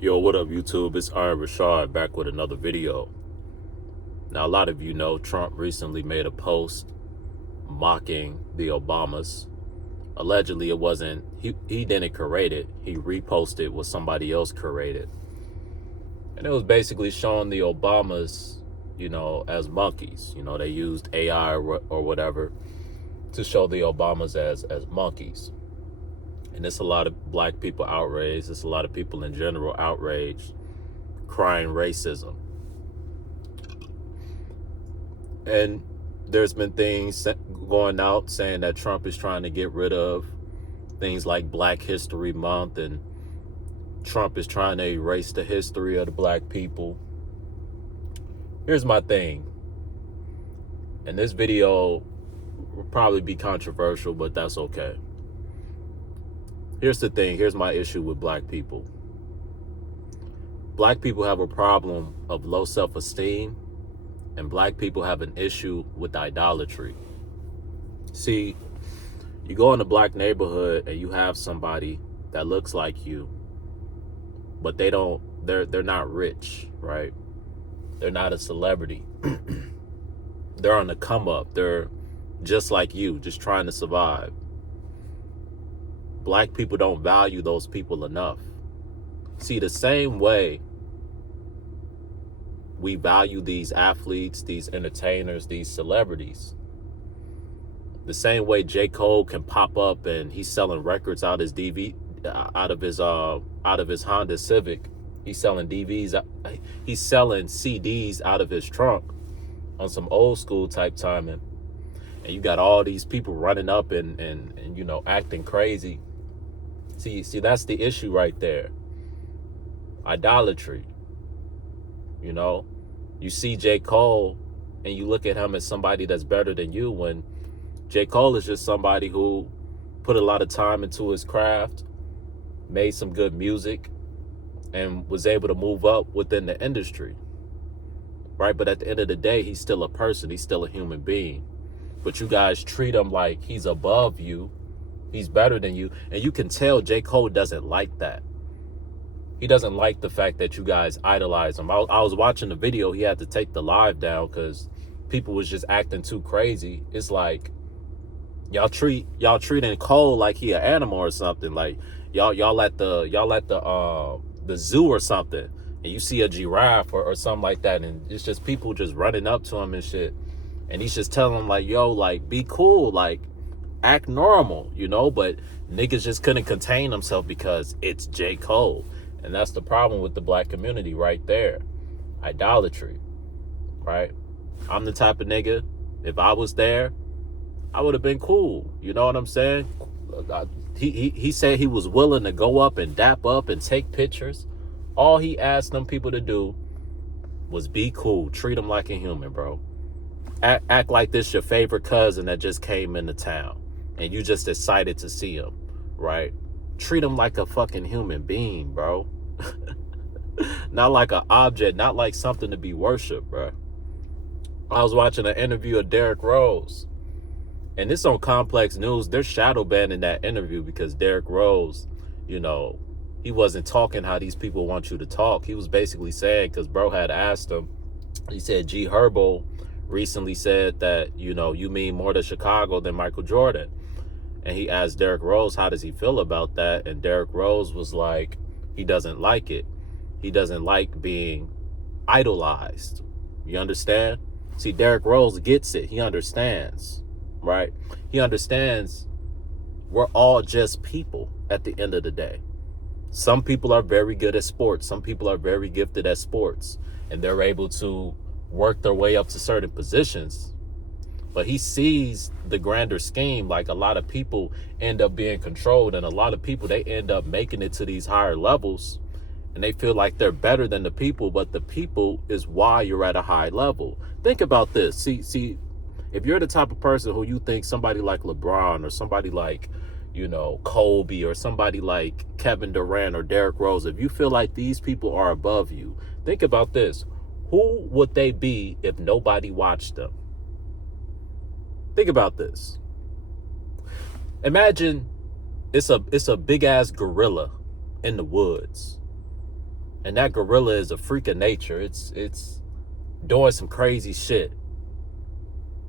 Yo, what up, YouTube? It's Richawd back with another video. Now, a lot of you know Trump recently made a post mocking the Obamas. Allegedly, it wasn't, he didn't create it. He reposted what somebody else created. And it was basically showing the Obamas, as monkeys. They used AI or whatever to show the Obamas as monkeys. And it's a lot of black people outraged. It's a lot of people in general outraged, crying racism. And there's been things going out saying that Trump is trying to get rid of things like Black History Month, and Trump is trying to erase the history of the black people. Here's my thing. And this video will probably be controversial, but that's okay. Here's the thing. Here's my issue with black people. Black people have a problem of low self-esteem, and black people have an issue with idolatry. See, you go in a black neighborhood and you have somebody that looks like you, but they're not rich, right? They're not a celebrity. They're on the come up. They're just like you, just trying to survive. Black people don't value those people enough. See, the same way we value these athletes, these entertainers, these celebrities, the same way J. Cole can pop up and he's selling records out of his Honda Civic. He's selling he's selling CDs out of his trunk on some old school type timing. And you got all these people running up and acting crazy. See, that's the issue right there. Idolatry. You see J. Cole and you look at him as somebody that's better than you, when J. Cole is just somebody who put a lot of time into his craft, made some good music, and was able to move up within the industry. Right? But at the end of the day, he's still a person. He's still a human being. But you guys treat him like he's above you. He's better than you. And you can tell J. Cole doesn't like that. He doesn't like the fact that you guys idolize him. I was watching the video. He had to take the live down because people was just acting too crazy. It's like y'all treating Cole like he an animal or something. Like y'all at the zoo or something, and you see a giraffe or something like that, and it's just people just running up to him and shit, and he's just telling them like, yo, like, be cool, like, act normal, but niggas just couldn't contain themselves because it's J. Cole. And that's the problem with the black community right there. Idolatry, right? I'm the type of nigga, if I was there, I would have been cool. You know what I'm saying? He said he was willing to go up and dap up and take pictures. All he asked them people to do was be cool. Treat him like a human, bro. Act like this your favorite cousin that just came into town and you just excited to see him, right? Treat him like a fucking human being, bro. Not like an object, not like something to be worshipped, bro. I was watching an interview of Derrick Rose, and this on Complex News. They're shadow banning that interview because Derrick Rose, he wasn't talking how these people want you to talk. He was basically saying, because bro had asked him, he said G Herbo recently said that, you mean more to Chicago than Michael Jordan. And he asked Derrick Rose, how does he feel about that? And Derrick Rose was like, he doesn't like it. He doesn't like being idolized. You understand? See, Derrick Rose gets it. He understands, right? He understands we're all just people at the end of the day. Some people are very good at sports. Some people are very gifted at sports, and they're able to work their way up to certain positions. But he sees the grander scheme. Like, a lot of people end up being controlled, and a lot of people, they end up making it to these higher levels, and they feel like they're better than the people, but the people is why you're at a high level. Think about this. See, if you're the type of person who you think somebody like LeBron or somebody like, Kobe or somebody like Kevin Durant or Derrick Rose, if you feel like these people are above you, think about this. Who would they be if nobody watched them? Think about this. Imagine it's a big ass gorilla in the woods, And that gorilla is a freak of nature. It's doing some crazy shit.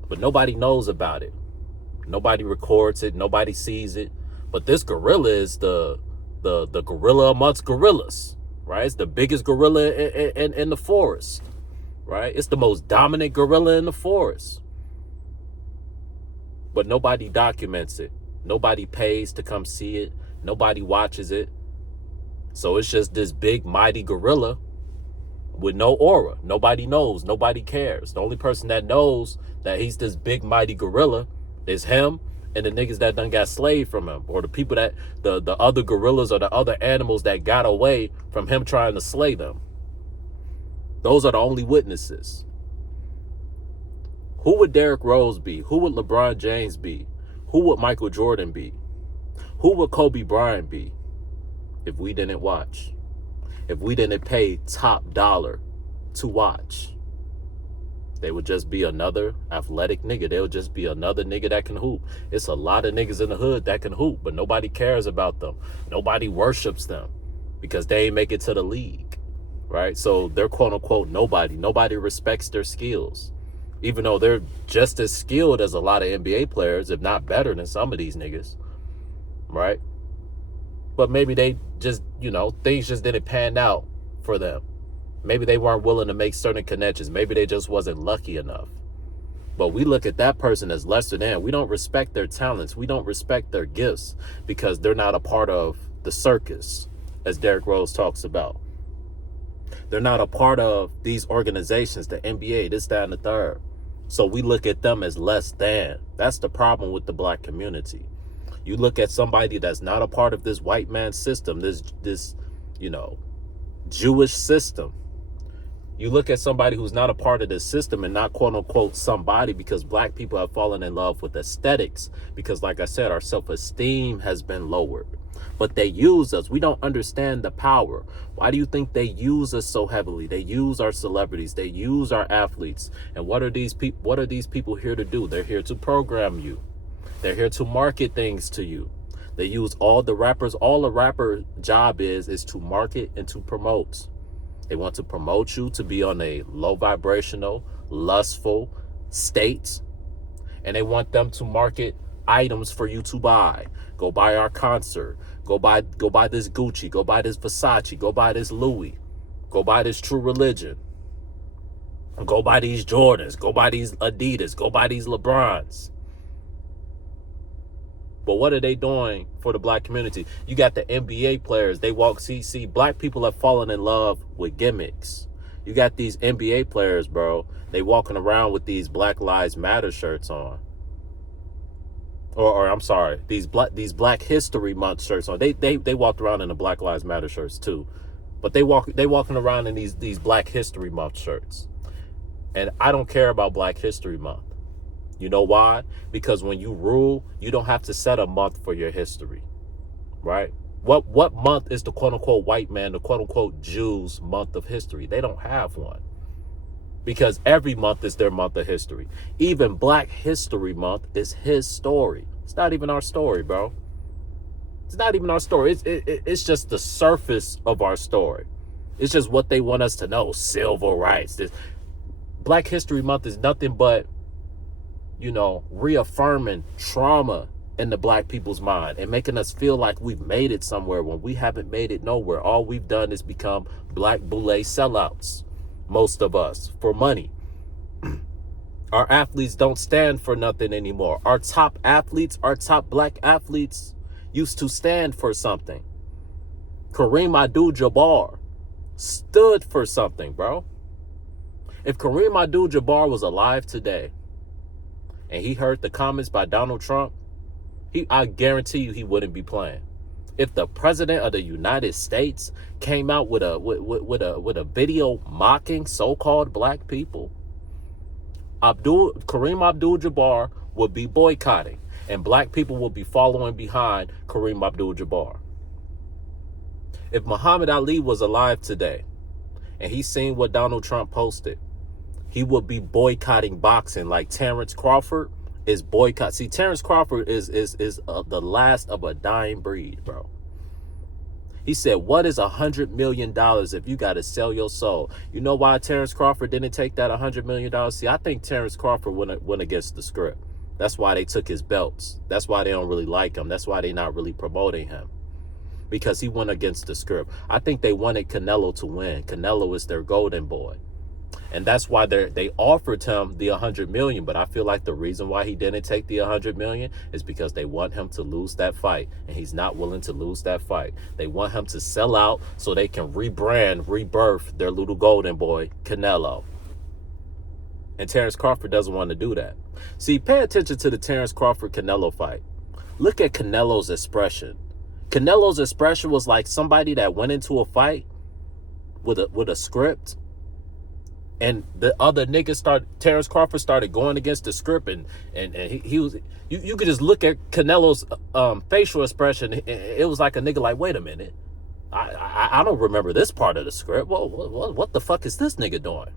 But nobody knows about it. Nobody records it. Nobody sees it. But this gorilla is the gorilla amongst gorillas, right? It's the biggest gorilla in the forest, right? It's the most dominant gorilla in the forest. But nobody documents it. Nobody pays to come see it. Nobody watches it. So it's just this big, mighty gorilla with no aura. Nobody knows. Nobody cares. The only person that knows that he's this big, mighty gorilla is him and the niggas that done got slaved from him, or the people that, the other gorillas or the other animals that got away from him trying to slay them. Those are the only witnesses. Who would Derrick Rose be? Who would LeBron James be? Who would Michael Jordan be? Who would Kobe Bryant be if we didn't watch? If we didn't pay top dollar to watch? They would just be another athletic nigga. They would just be another nigga that can hoop. It's a lot of niggas in the hood that can hoop, but nobody cares about them. Nobody worships them because they ain't make it to the league, right? So they're quote unquote nobody. Nobody respects their skills, even though they're just as skilled as a lot of NBA players, if not better than some of these niggas, right? But maybe they just, things just didn't pan out for them. Maybe they weren't willing to make certain connections. Maybe they just wasn't lucky enough. But we look at that person as lesser than. We don't respect their talents. We don't respect their gifts because they're not a part of the circus, as Derrick Rose talks about. They're not a part of these organizations, the NBA, this, that, and the third. So we look at them as less than. That's the problem with the black community. You look at somebody that's not a part of this white man system, this Jewish system. You look at somebody who's not a part of this system and not quote unquote somebody, because black people have fallen in love with aesthetics because, like I said, our self-esteem has been lowered. But they use us. We don't understand the power. Why do you think they use us so heavily? They use our celebrities. They use our athletes. And what are these people? What are these people here to do? They're here to program you. They're here to market things to you. They use all the rappers. All a rapper job is to market and to promote. They want to promote you to be on a low vibrational, lustful state. And they want them to market items for you to buy. Go buy our concert. Go buy this Gucci. Go buy this Versace. Go buy this Louis. Go buy this True Religion. Go buy these Jordans. Go buy these Adidas. Go buy these LeBrons. But what are they doing for the black community? You got the NBA players. They walk, see, black people have fallen in love with gimmicks. You got these NBA players, bro. They walking around with these Black Lives Matter shirts on. Or I'm sorry, these Black History Month shirts on. They walked around in the Black Lives Matter shirts too. But they walking around in these Black History Month shirts. And I don't care about Black History Month. You know why? Because when you rule, you don't have to set a month for your history, right? What month is the quote-unquote white man, the quote-unquote Jews month of history? They don't have one. Because every month is their month of history. Even Black History Month is his story. It's not even our story, bro. It's not even our story. It's just the surface of our story. It's just what they want us to know. Civil rights. Black History Month is nothing but, reaffirming trauma in the black people's mind and making us feel like we've made it somewhere when we haven't made it nowhere. All we've done is become black boule sellouts, most of us, for money. Our athletes don't stand for nothing anymore. Our top athletes, our top black athletes used to stand for something. Kareem Abdul-Jabbar stood for something, bro. If Kareem Abdul-Jabbar was alive today, and he heard the comments by Donald Trump, I guarantee you he wouldn't be playing. If the president of the United States came out with a video mocking so-called black people, Kareem Abdul-Jabbar would be boycotting, and black people will be following behind Kareem Abdul-Jabbar. If Muhammad Ali was alive today, and he seen what Donald Trump posted, he would be boycotting boxing like Terrence Crawford is boycott. See, Terrence Crawford is the last of a dying breed, bro. He said, what is $100 million if you got to sell your soul? You know why Terrence Crawford didn't take that $100 million? See, I think Terrence Crawford went against the script. That's why they took his belts. That's why they don't really like him. That's why they're not really promoting him. Because he went against the script. I think they wanted Canelo to win. Canelo is their golden boy. And that's why they offered him the $100 million. But I feel like the reason why he didn't take the $100 million is because they want him to lose that fight. And he's not willing to lose that fight. They want him to sell out so they can rebirth their little golden boy, Canelo. And Terrence Crawford doesn't want to do that. See, pay attention to the Terrence Crawford-Canelo fight. Look at Canelo's expression. Canelo's expression was like somebody that went into a fight with a script, and the other niggas Terrence Crawford started going against the script, and he was, you could just look at Canelo's facial expression. It was like a nigga like, wait a minute, I don't remember this part of the script. Well, what the fuck is this nigga doing?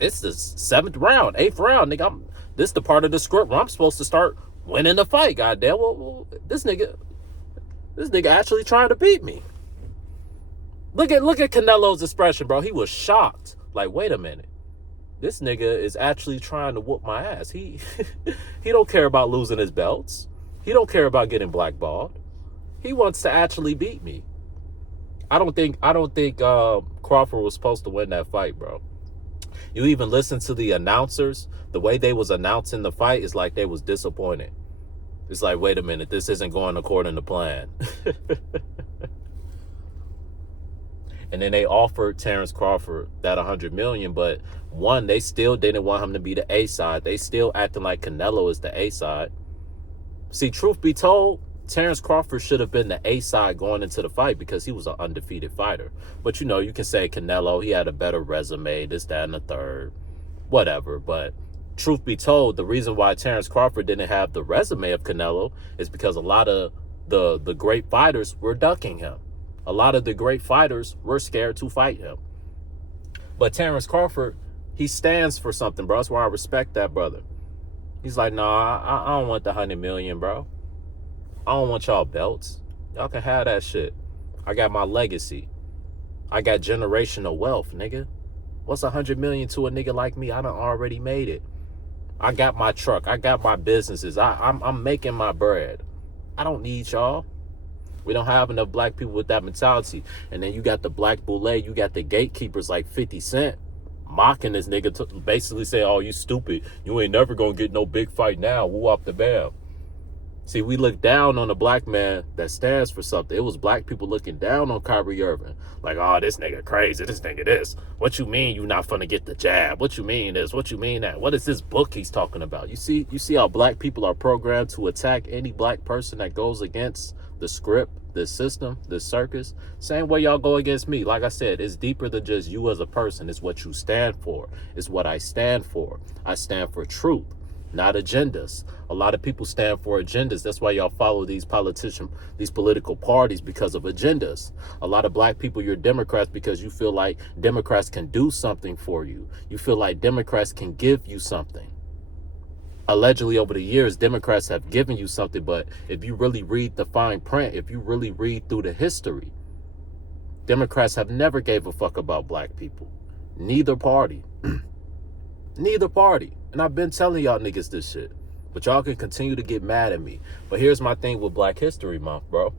It's the 7th round, 8th round, nigga. This the part of the script where I'm supposed to start winning the fight. Goddamn, well, this nigga actually trying to beat me. Look at Canelo's expression, bro. He was shocked. Like, wait a minute. This nigga is actually trying to whoop my ass. He don't care about losing his belts. He don't care about getting blackballed. He wants to actually beat me. I don't think Crawford was supposed to win that fight, bro. You even listen to the announcers. The way they was announcing the fight is like they was disappointed. It's like, wait a minute, this isn't going according to plan. And then they offered Terrence Crawford that $100 million, but one, they still didn't want him to be the A side. They still acting like Canelo is the A side. See, truth be told, Terrence Crawford should have been the A side going into the fight because he was an undefeated fighter. But, you can say Canelo, he had a better resume, this, that, and the third, whatever. But truth be told, the reason why Terrence Crawford didn't have the resume of Canelo is because a lot of the great fighters were ducking him. A lot of the great fighters were scared to fight him. But Terrence Crawford, he stands for something, bro. That's why I respect that brother. He's like, nah, I don't want the $100 million, bro. I don't want y'all belts. Y'all can have that shit. I got my legacy. I got generational wealth, nigga. What's $100 million to a nigga like me? I done already made it. I got my truck. I got my businesses. I'm making my bread. I don't need y'all. We don't have enough black people with that mentality. And then you got the black boule. You got the gatekeepers like 50 Cent mocking this nigga, basically saying, oh, you stupid. You ain't never going to get no big fight now. Woo up the bam. See, we look down on a black man that stands for something. It was black people looking down on Kyrie Irving. Like, oh, this nigga crazy. This nigga this. What you mean you not finna get the jab? What you mean this? What you mean that? What is this book he's talking about? You see how black people are programmed to attack any black person that goes against the script, this system, this circus. Same way y'all go against me. Like I said, it's deeper than just you as a person. It's what you stand for. It's what I stand for. I stand for truth, not agendas. A lot of people stand for agendas. That's why y'all follow these political parties, because of agendas. A lot of black people, you're Democrats because you feel like Democrats can do something for you. You feel like Democrats can give you something. Allegedly, over the years, Democrats have given you something, but if you really read the fine print, if you really read through the history, Democrats have never gave a fuck about black people. Neither party. Neither party. And I've been telling y'all niggas this shit. But y'all can continue to get mad at me. But here's my thing with Black History Month, bro.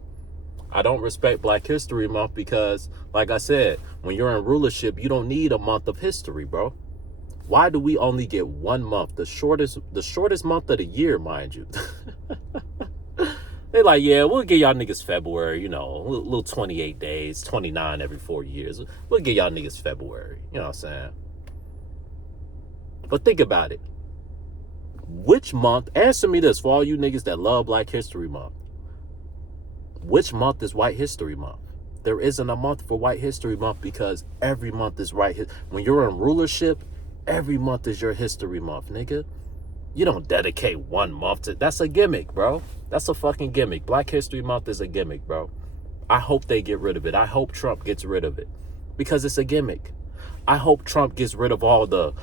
I don't respect Black History Month because, like I said, when you're in rulership, you don't need a month of history, bro. Why do we only get 1 month? The shortest month of the year, mind you. They like, yeah, we'll give y'all niggas February, a little 28 days, 29 every 4 years. We'll give y'all niggas February. You know what I'm saying? But think about it. Which month, answer me this for all you niggas that love Black History Month. Which month is White History Month? There isn't a month for White History Month because every month is when you're in rulership, every month is your history month, nigga. You don't dedicate 1 month to, that's a gimmick, bro. That's a fucking gimmick. Black History Month is a gimmick, bro. I hope they get rid of it. I hope Trump gets rid of it because it's a gimmick. I hope Trump gets rid of all the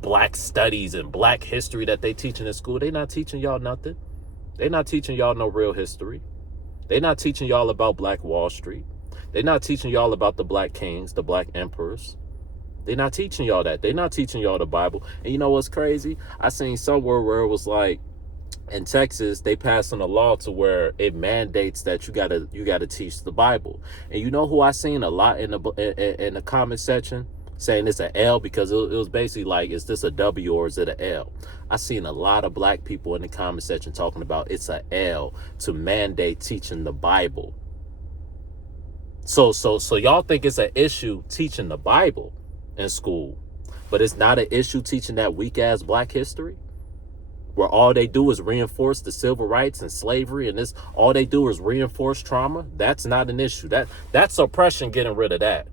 black studies and black history that they teaching in school. They not teaching y'all nothing. They not teaching y'all no real history. They're not teaching y'all about Black Wall Street. They're not teaching y'all about the Black Kings, the Black Emperors. They're not teaching y'all that. They're not teaching y'all the Bible. And you know what's crazy? I seen somewhere where it was like, in Texas, they passing a law to where it mandates that you gotta teach the Bible. And you know who I seen a lot in the comment section saying it's an L, because it was basically like, is this a W or is it an L? I seen a lot of black people in the comment section talking about it's a L to mandate teaching the Bible. So y'all think it's an issue teaching the Bible in school, but it's not an issue teaching that weak ass Black history, where all they do is reinforce the civil rights and slavery, and this all they do is reinforce trauma. That's not an issue. That's oppression, getting rid of that.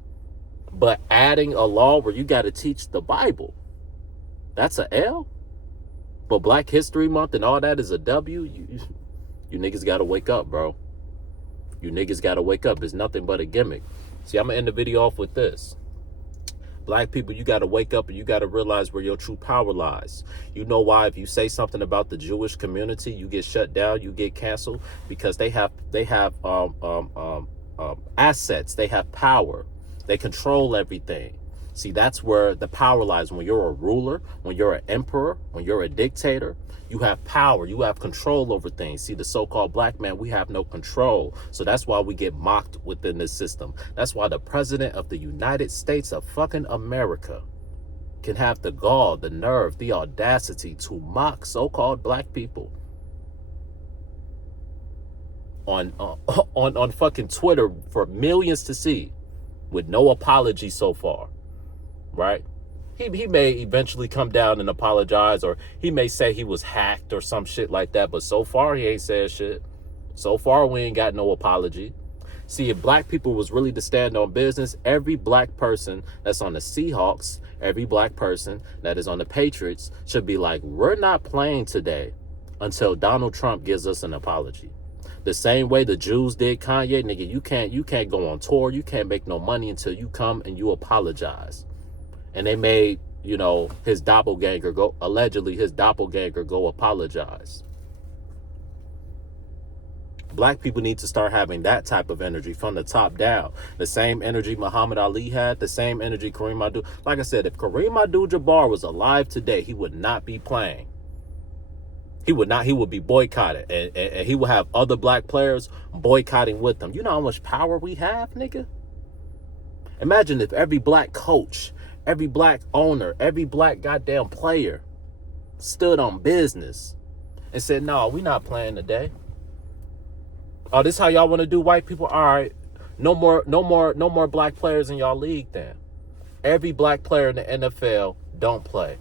But adding a law where you got to teach the Bible, that's a L. But Black History Month and all that is a W. You niggas got to wake up, bro. You niggas got to wake up. It's nothing but a gimmick. See, I'm going to end the video off with this. Black people, you got to wake up and you got to realize where your true power lies. You know why? If you say something about the Jewish community, you get shut down, you get canceled, because they have assets. They have power. They control everything. See, that's where the power lies. When you're a ruler, when you're an emperor, when you're a dictator, you have power. You have control over things. See, the so-called black man, we have no control. So that's why we get mocked within this system. That's why the president of the United States of fucking America can have the gall, the nerve, the audacity to mock so-called black people on fucking Twitter for millions to see, with no apology so far, right? He may eventually come down and apologize, or he may say he was hacked or some shit like that, but so far he ain't said shit. So far we ain't got no apology. See, if black people was really to stand on business, every black person that's on the Seahawks, every black person that is on the Patriots should be like, we're not playing today until Donald Trump gives us an apology. The same way the Jews did Kanye, nigga, you can't go on tour, you can't make no money until you come and you apologize. And they made, you know, his doppelganger allegedly his doppelganger go apologize. Black people need to start having that type of energy from the top down. The same energy Muhammad Ali had, the same energy Kareem Abdul. Like I said, if Kareem Abdul-Jabbar was alive today, he would not be playing. He would be boycotted, and he would have other black players boycotting with him. You know how much power we have, nigga? Imagine if every black coach, every black owner, every black goddamn player stood on business and said, no, we not playing today. Oh, this how y'all want to do, white people? All right. No more black players in y'all league then. Every black player in the NFL don't play.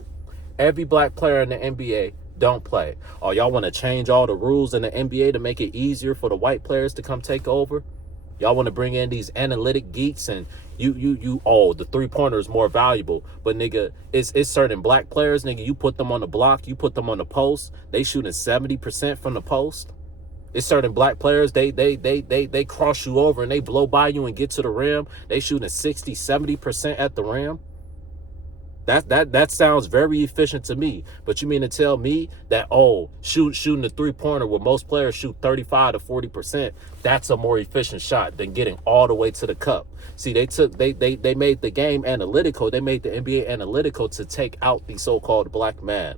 Every black player in the NBA don't play. Oh, y'all want to change all the rules in the NBA to make it easier for the white players to come take over? Y'all want to bring in these analytic geeks, and the three-pointer is more valuable. But nigga, it's certain black players, nigga, you put them on the block, you put them on the post, they shooting 70% from the post. It's certain black players, they cross you over and they blow by you and get to the rim. They shooting 60, 70% at the rim. That sounds very efficient to me. But you mean to tell me that, shooting the three-pointer where most players shoot 35 to 40%, that's a more efficient shot than getting all the way to the cup. See, they made the game analytical. They made the NBA analytical to take out the so-called black man.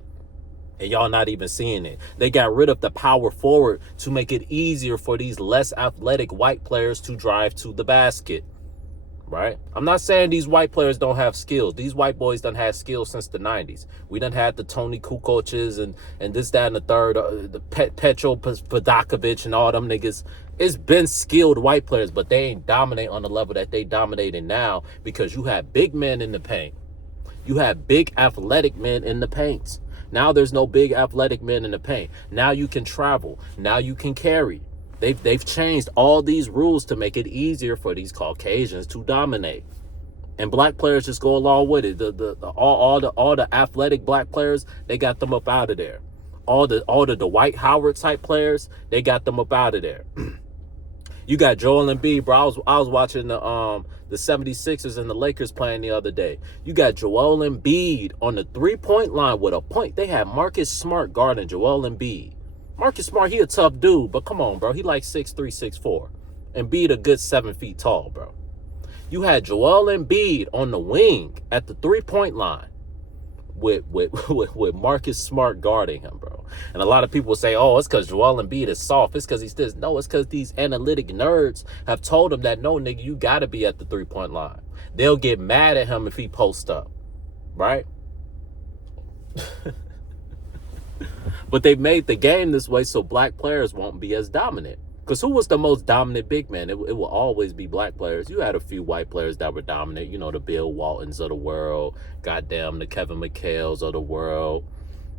And y'all not even seeing it. They got rid of the power forward to make it easier for these less athletic white players to drive to the basket. Right? I'm not saying these white players don't have skills. These white boys done had skills since the 90s. We done had the Tony Kukocs and this, that, and the third, the Petro Vodakovic and all them niggas. It's been skilled white players, but they ain't dominate on the level that they dominating now, because you have big men in the paint. You have big athletic men in the paint. Now there's no big athletic men in the paint. Now you can travel. Now you can carry. They've changed all these rules to make it easier for these Caucasians to dominate, and black players just go along with it. All the athletic black players, they got them up out of there. All the Dwight Howard type players, they got them up out of there. You got Joel Embiid, bro. I was watching the 76ers and the Lakers playing the other day. You got Joel Embiid on the 3-point line with a point. They had Marcus Smart guarding Joel Embiid. Marcus Smart, he a tough dude, but come on, bro. He like 6'3", 6'4", and Embiid a good 7 feet tall, bro. You had Joel Embiid on the wing at the 3-point line with Marcus Smart guarding him, bro. And a lot of people say, oh, it's because Joel Embiid is soft. It's because he's this. No, it's because these analytic nerds have told him that, no, nigga, you got to be at the 3-point line. They'll get mad at him if he posts up, right? But they made the game this way so black players won't be as dominant. Because who was the most dominant big man? It will always be black players. You had a few white players that were dominant. You know, the Bill Waltons of the world. Goddamn, the Kevin McHale's of the world.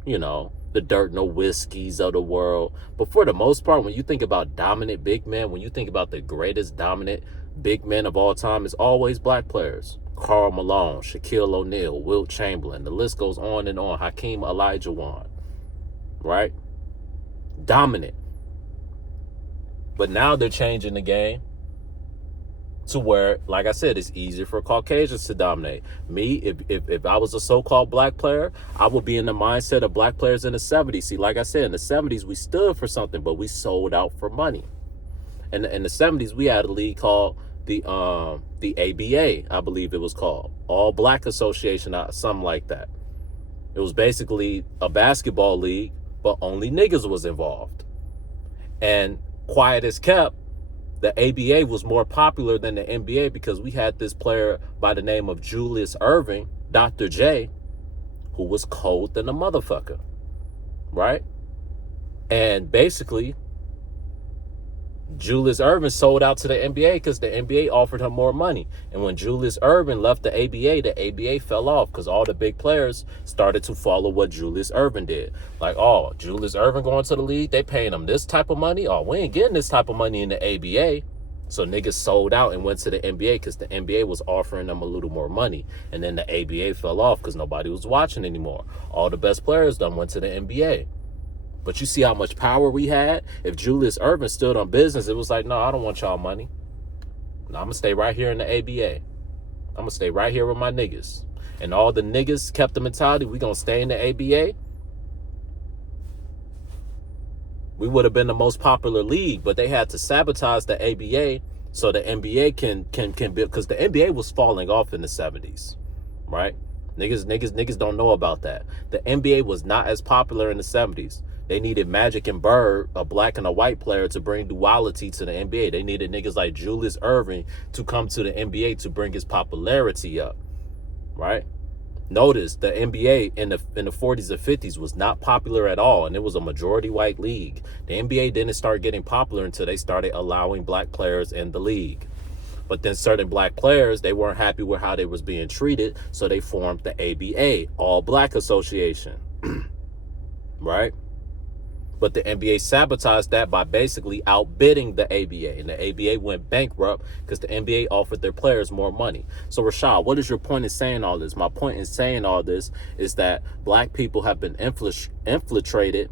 You know, the Dirk Nowitzki's of the world. But for the most part, when you think about dominant big men, when you think about the greatest dominant big men of all time, it's always black players. Karl Malone, Shaquille O'Neal, Wilt Chamberlain. The list goes on and on. Hakeem Olajuwon. Right? Dominant. But now they're changing the game to where, like I said, it's easier for Caucasians to dominate. Me, if I was a so-called black player, I would be in the mindset of black players in the 70s. See, like I said, in the 70s, we stood for something, but we sold out for money. And in the 70s, we had a league called the ABA, I believe it was called. All Black Association, something like that. It was basically a basketball league, but only niggas was involved. And quiet as kept, the ABA was more popular than the NBA because we had this player by the name of Julius Erving, Dr. J, who was cold than a motherfucker, right? And basically, Julius Erving sold out to the NBA because the NBA offered him more money. And when Julius Erving left the ABA fell off because all the big players started to follow what Julius Erving did. Like, oh, Julius Erving going to the league, they paying him this type of money. Oh, we ain't getting this type of money in the ABA. So niggas sold out and went to the NBA because the NBA was offering them a little more money. And then the ABA fell off because nobody was watching anymore. All the best players done went to the NBA. But you see how much power we had? If Julius Erving stood on business, it was like, no, I don't want y'all money. No, I'm going to stay right here in the ABA. I'm going to stay right here with my niggas. And all the niggas kept the mentality, we going to stay in the ABA. We would have been the most popular league, but they had to sabotage the ABA so the NBA can build, because the NBA was falling off in the 70s, right? Niggas don't know about that. The NBA was not as popular in the 70s. They needed Magic and Bird, a black and a white player, to bring duality to the NBA. They needed niggas like Julius Erving to come to the NBA to bring his popularity up, right? Notice the NBA in the 40s and 50s was not popular at all, and it was a majority white league. The NBA didn't start getting popular until they started allowing black players in the league. But then certain black players, they weren't happy with how they was being treated, so they formed the ABA, All Black Association, right? But the NBA sabotaged that by basically outbidding the ABA. And the ABA went bankrupt because the NBA offered their players more money. So, Richawd, what is your point in saying all this? My point in saying all this is that black people have been infiltrated,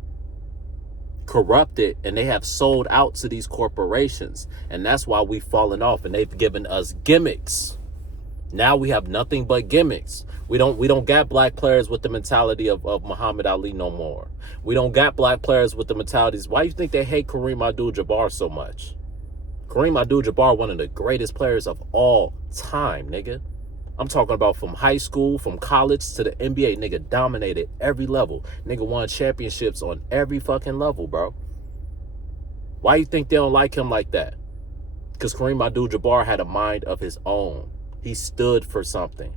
corrupted, and they have sold out to these corporations. And that's why we've fallen off. And they've given us gimmicks. Now we have nothing but gimmicks. We don't got black players with the mentality of Muhammad Ali no more. We don't got black players with the mentalities. Why do you think they hate Kareem Abdul-Jabbar so much? Kareem Abdul-Jabbar, one of the greatest players of all time, nigga. I'm talking about from high school, from college to the NBA. Nigga dominated every level. Nigga won championships on every fucking level, bro. Why you think they don't like him like that? Because Kareem Abdul-Jabbar had a mind of his own. He stood for something,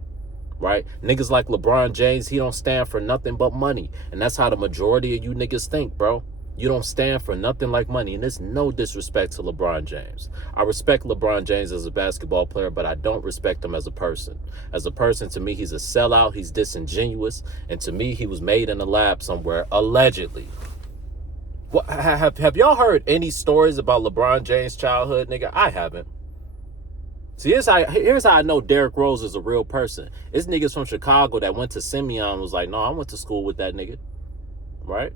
right? Niggas like LeBron James, he don't stand for nothing but money. And that's how the majority of you niggas think, bro. You don't stand for nothing like money. And there's no disrespect to LeBron James. I respect LeBron James as a basketball player, but I don't respect him as a person. As a person, to me, he's a sellout. He's disingenuous. And to me, he was made in a lab somewhere, allegedly. Well, have y'all heard any stories about LeBron James' childhood, nigga? I haven't. See, here's how I know Derrick Rose is a real person. It's niggas from Chicago that went to Simeon was like, no, I went to school with that nigga, right?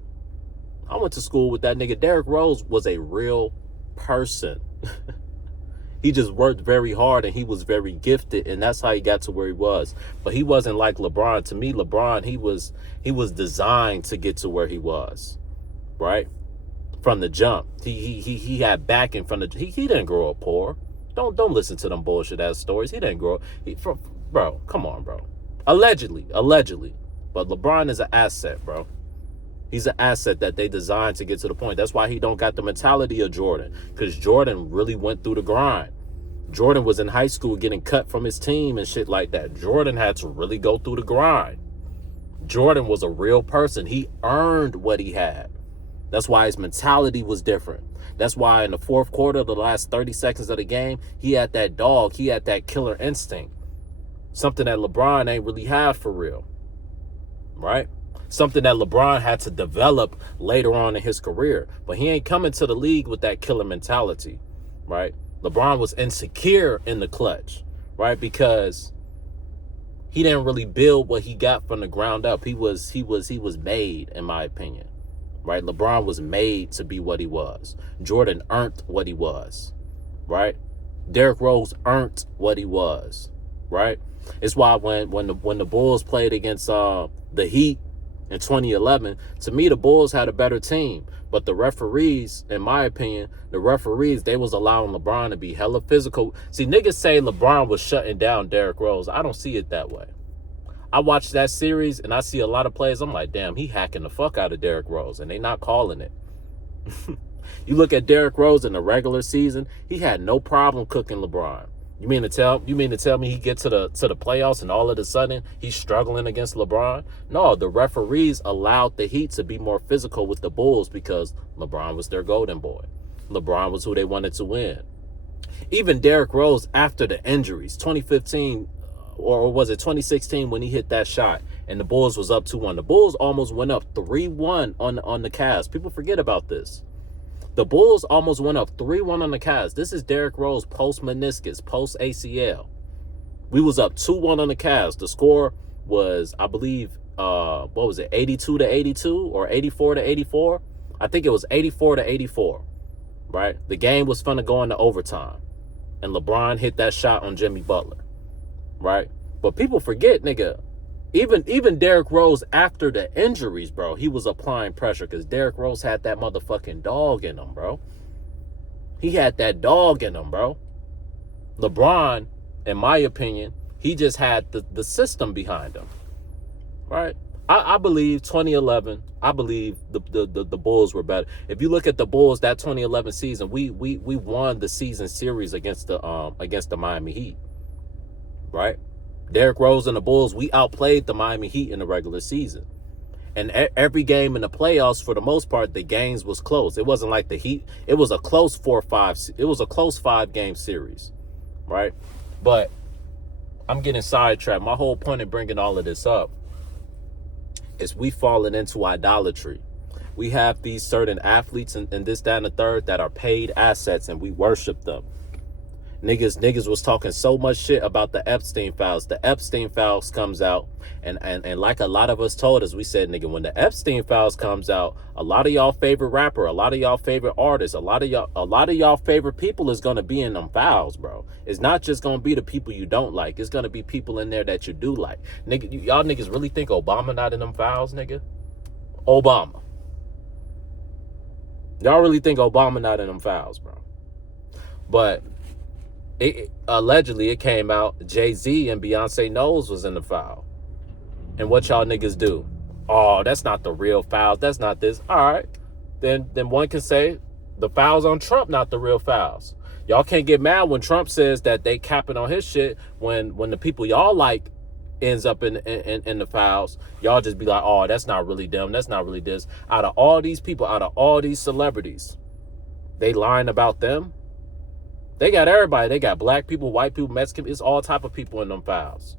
I went to school with that nigga. Derrick Rose was a real person. He just worked very hard and he was very gifted, and that's how he got to where he was. But he wasn't like LeBron. To me, LeBron, he was designed to get to where he was, right? from the jump. He had backing from the. He didn't grow up poor. Don't listen to them bullshit ass stories. He didn't grow up. Bro, come on, bro. Allegedly, but LeBron is an asset, bro. He's an asset that they designed to get to the point. That's why he don't got the mentality of Jordan, because Jordan really went through the grind. Jordan was in high school getting cut from his team and shit like that. Jordan had to really go through the grind. Jordan was a real person. He earned what he had. That's why his mentality was different. That's why in the fourth quarter, the last 30 seconds of the game, he had that dog. He had that killer instinct. Something that LeBron ain't really have for real. Right? Something that LeBron had to develop later on in his career. But he ain't coming to the league with that killer mentality. Right? LeBron was insecure in the clutch. Right? Because he didn't really build what he got from the ground up. He was made, in my opinion. Right? LeBron was made to be what he was. Jordan earned what he was. Right? Derrick Rose earned what he was. Right? It's why when the Bulls played against the Heat in 2011, to me the Bulls had a better team. But the referees, in my opinion, they was allowing LeBron to be hella physical. See, niggas say LeBron was shutting down Derrick Rose. I don't see it that way. I watched that series and I see a lot of plays. I'm like, damn, he hacking the fuck out of Derrick Rose, and they not calling it. You look at Derrick Rose in the regular season, he had no problem cooking LeBron. You mean to tell me he get to the playoffs and all of a sudden he's struggling against LeBron? No, the referees allowed the Heat to be more physical with the Bulls because LeBron was their golden boy. LeBron was who they wanted to win. Even Derrick Rose after the injuries, 2015 or was it 2016 when he hit that shot and the Bulls was up 2-1. The Bulls almost went up 3-1 on the Cavs. People forget about this. The Bulls almost went up 3-1 on the Cavs. This is Derrick Rose post-meniscus, post-ACL. We was up 2-1 on the Cavs. The score was, I believe, 82-82 or 84-84? I think it was 84-84, right? The game was finna go into overtime. And LeBron hit that shot on Jimmy Butler, right? But people forget, nigga, even Derrick Rose after the injuries, bro, he was applying pressure because Derrick Rose had that motherfucking dog in him, bro. He had that dog in him, bro. LeBron, in my opinion, he just had the system behind him, right? I believe 2011, I believe the Bulls were better. If you look at the Bulls, that 2011 season, we won the season series against the Miami Heat, right? Derrick Rose and the Bulls, we outplayed the Miami Heat in the regular season. And every game in the playoffs, for the most part, the games was close. It wasn't like the Heat. It was a close 4-5. It was a close 5-game series, right? But I'm getting sidetracked. My whole point in bringing all of this up is we falling into idolatry. We have these certain athletes and this, that, and the third that are paid assets, and we worship them. Niggas was talking so much shit about the Epstein files. The Epstein files comes out, and like a lot of us told us, we said, nigga, when the Epstein files comes out, a lot of y'all favorite rapper, a lot of y'all favorite artists, a lot of y'all favorite people is gonna be in them files, bro. It's not just gonna be the people you don't like. It's gonna be people in there that you do like. Nigga, y'all niggas really think Obama not in them files, nigga? Obama. Y'all really think Obama not in them files, bro? But allegedly, it came out Jay-Z and Beyonce Knowles was in the file. And what y'all niggas do? Oh, that's not the real files. That's not this. All right. Then one can say the files on Trump not the real files. Y'all can't get mad when Trump says that they capping on his shit when the people y'all like ends up in the files. Y'all just be like, oh, that's not really them. That's not really this. Out of all these people, out of all these celebrities, they lying about them. They got everybody. They got black people, white people, Mexican. It's all type of people in them files.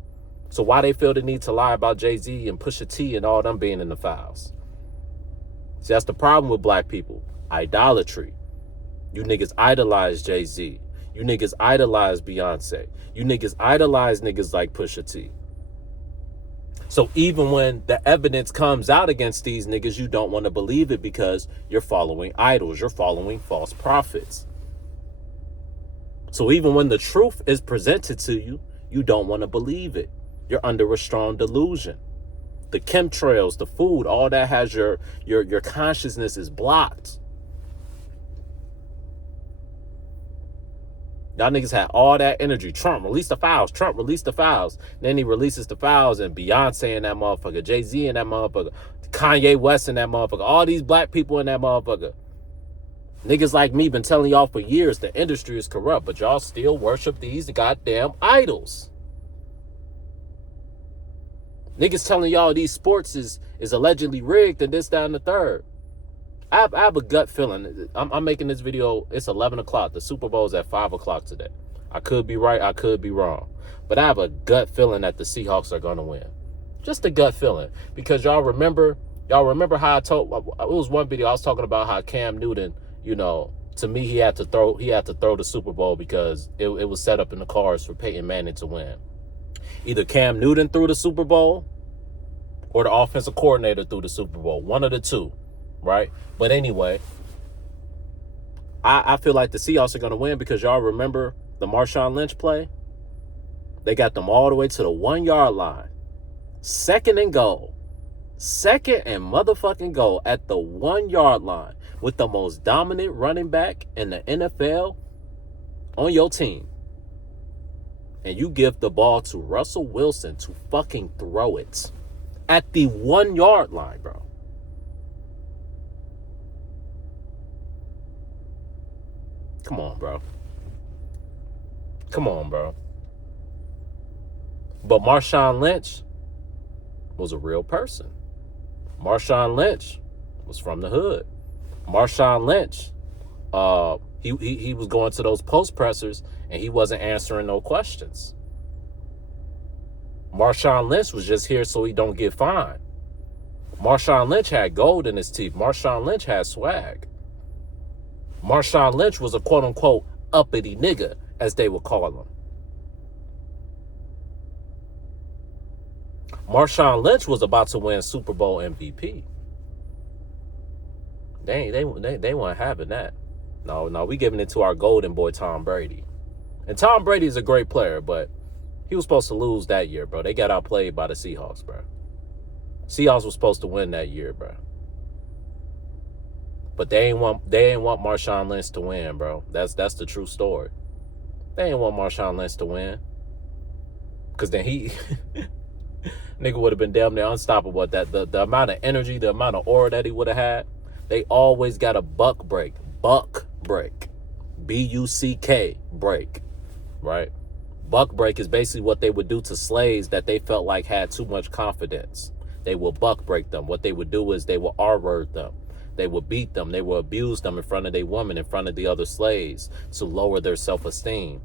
So why they feel the need to lie about Jay-Z and Pusha T and all them being in the files? See, that's the problem with black people. Idolatry. You niggas idolize Jay-Z. You niggas idolize Beyonce. You niggas idolize niggas like Pusha T. So even when the evidence comes out against these niggas, you don't want to believe it because you're following idols. You're following false prophets. So even when the truth is presented to you, you don't want to believe it. You're under a strong delusion. The chemtrails, the food, all that has your consciousness is blocked. Y'all niggas had all that energy. Trump, release the files. Trump, release the files. Then he releases the files, and Beyonce in that motherfucker, Jay-Z in that motherfucker, Kanye West in that motherfucker, all these black people in that motherfucker. Niggas like me been telling y'all for years the industry is corrupt, but y'all still worship these goddamn idols. Niggas telling y'all these sports is allegedly rigged and this, that, and the third. I have a gut feeling. I'm making this video. It's 11 o'clock. The Super Bowl is at 5 o'clock today. I could be right. I could be wrong. But I have a gut feeling that the Seahawks are going to win. Just a gut feeling. Because y'all remember how I told, it was one video I was talking about how Cam Newton, you know, to me, he had to throw the Super Bowl because it was set up in the cards for Peyton Manning to win. Either Cam Newton threw the Super Bowl or the offensive coordinator threw the Super Bowl. One of the two. Right? But anyway, I feel like the Seahawks are going to win because y'all remember the Marshawn Lynch play? They got them all the way to the 1 yard line. Second and goal. Second and motherfucking goal at the 1 yard line with the most dominant running back in the NFL on your team. And you give the ball to Russell Wilson to fucking throw it at the 1 yard line, bro. Come on, bro. Come on, bro. But Marshawn Lynch was a real person. Marshawn Lynch was from the hood. Marshawn Lynch, he was going to those post pressers and he wasn't answering no questions. Marshawn Lynch was just here so he don't get fined. Marshawn Lynch had gold in his teeth. Marshawn Lynch had swag. Marshawn Lynch was a quote-unquote uppity nigga, as they would call him. Marshawn Lynch was about to win Super Bowl MVP. They weren't having that. No, we giving it to our golden boy, Tom Brady. And Tom Brady is a great player, but he was supposed to lose that year, bro. They got outplayed by the Seahawks, bro. Seahawks was supposed to win that year, bro. But they ain't want Marshawn Lynch to win, bro. That's the true story. They ain't want Marshawn Lynch to win. Because then he nigga would have been damn near unstoppable. The amount of energy, the amount of aura that he would have had, they always got a buck break. Buck break. B-U-C-K break. Right? Buck break is basically what they would do to slaves that they felt like had too much confidence. They will buck break them. What they would do is they will R-word them. They would beat them. They would abuse them in front of their women, in front of the other slaves to lower their self-esteem.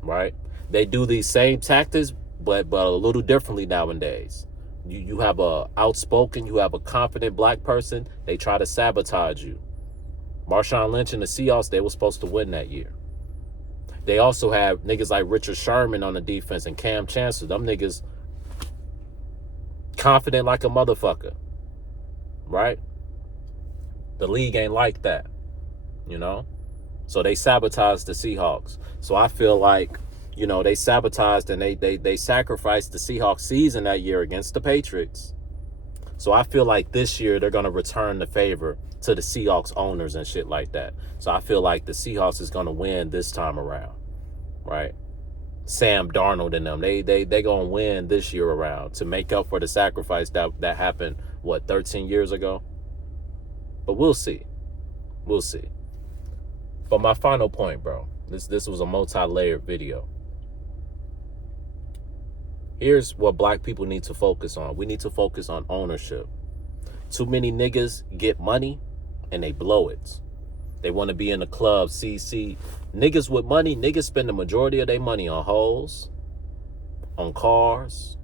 Right? They do these same tactics, but a little differently nowadays. You have a outspoken, you have a confident black person, they try to sabotage you. Marshawn Lynch and the Seahawks, they were supposed to win that year. They also have niggas like Richard Sherman on the defense and Cam Chancellor. Them niggas confident like a motherfucker. Right? The league ain't like that, you know? So they sabotaged the Seahawks. So I feel like, you know, they sabotaged and they sacrificed the Seahawks season that year against the Patriots. So I feel like this year they're going to return the favor to the Seahawks owners and shit like that. So I feel like the Seahawks is going to win this time around, right? Sam Darnold and them, they going to win this year around to make up for the sacrifice that happened, 13 years ago? But we'll see. We'll see. But my final point, bro, this was a multi-layered video. Here's what black people need to focus on. We need to focus on ownership. Too many niggas get money and they blow it. They want to be in the club, CC. Niggas with money, niggas spend the majority of their money on hoes, on cars,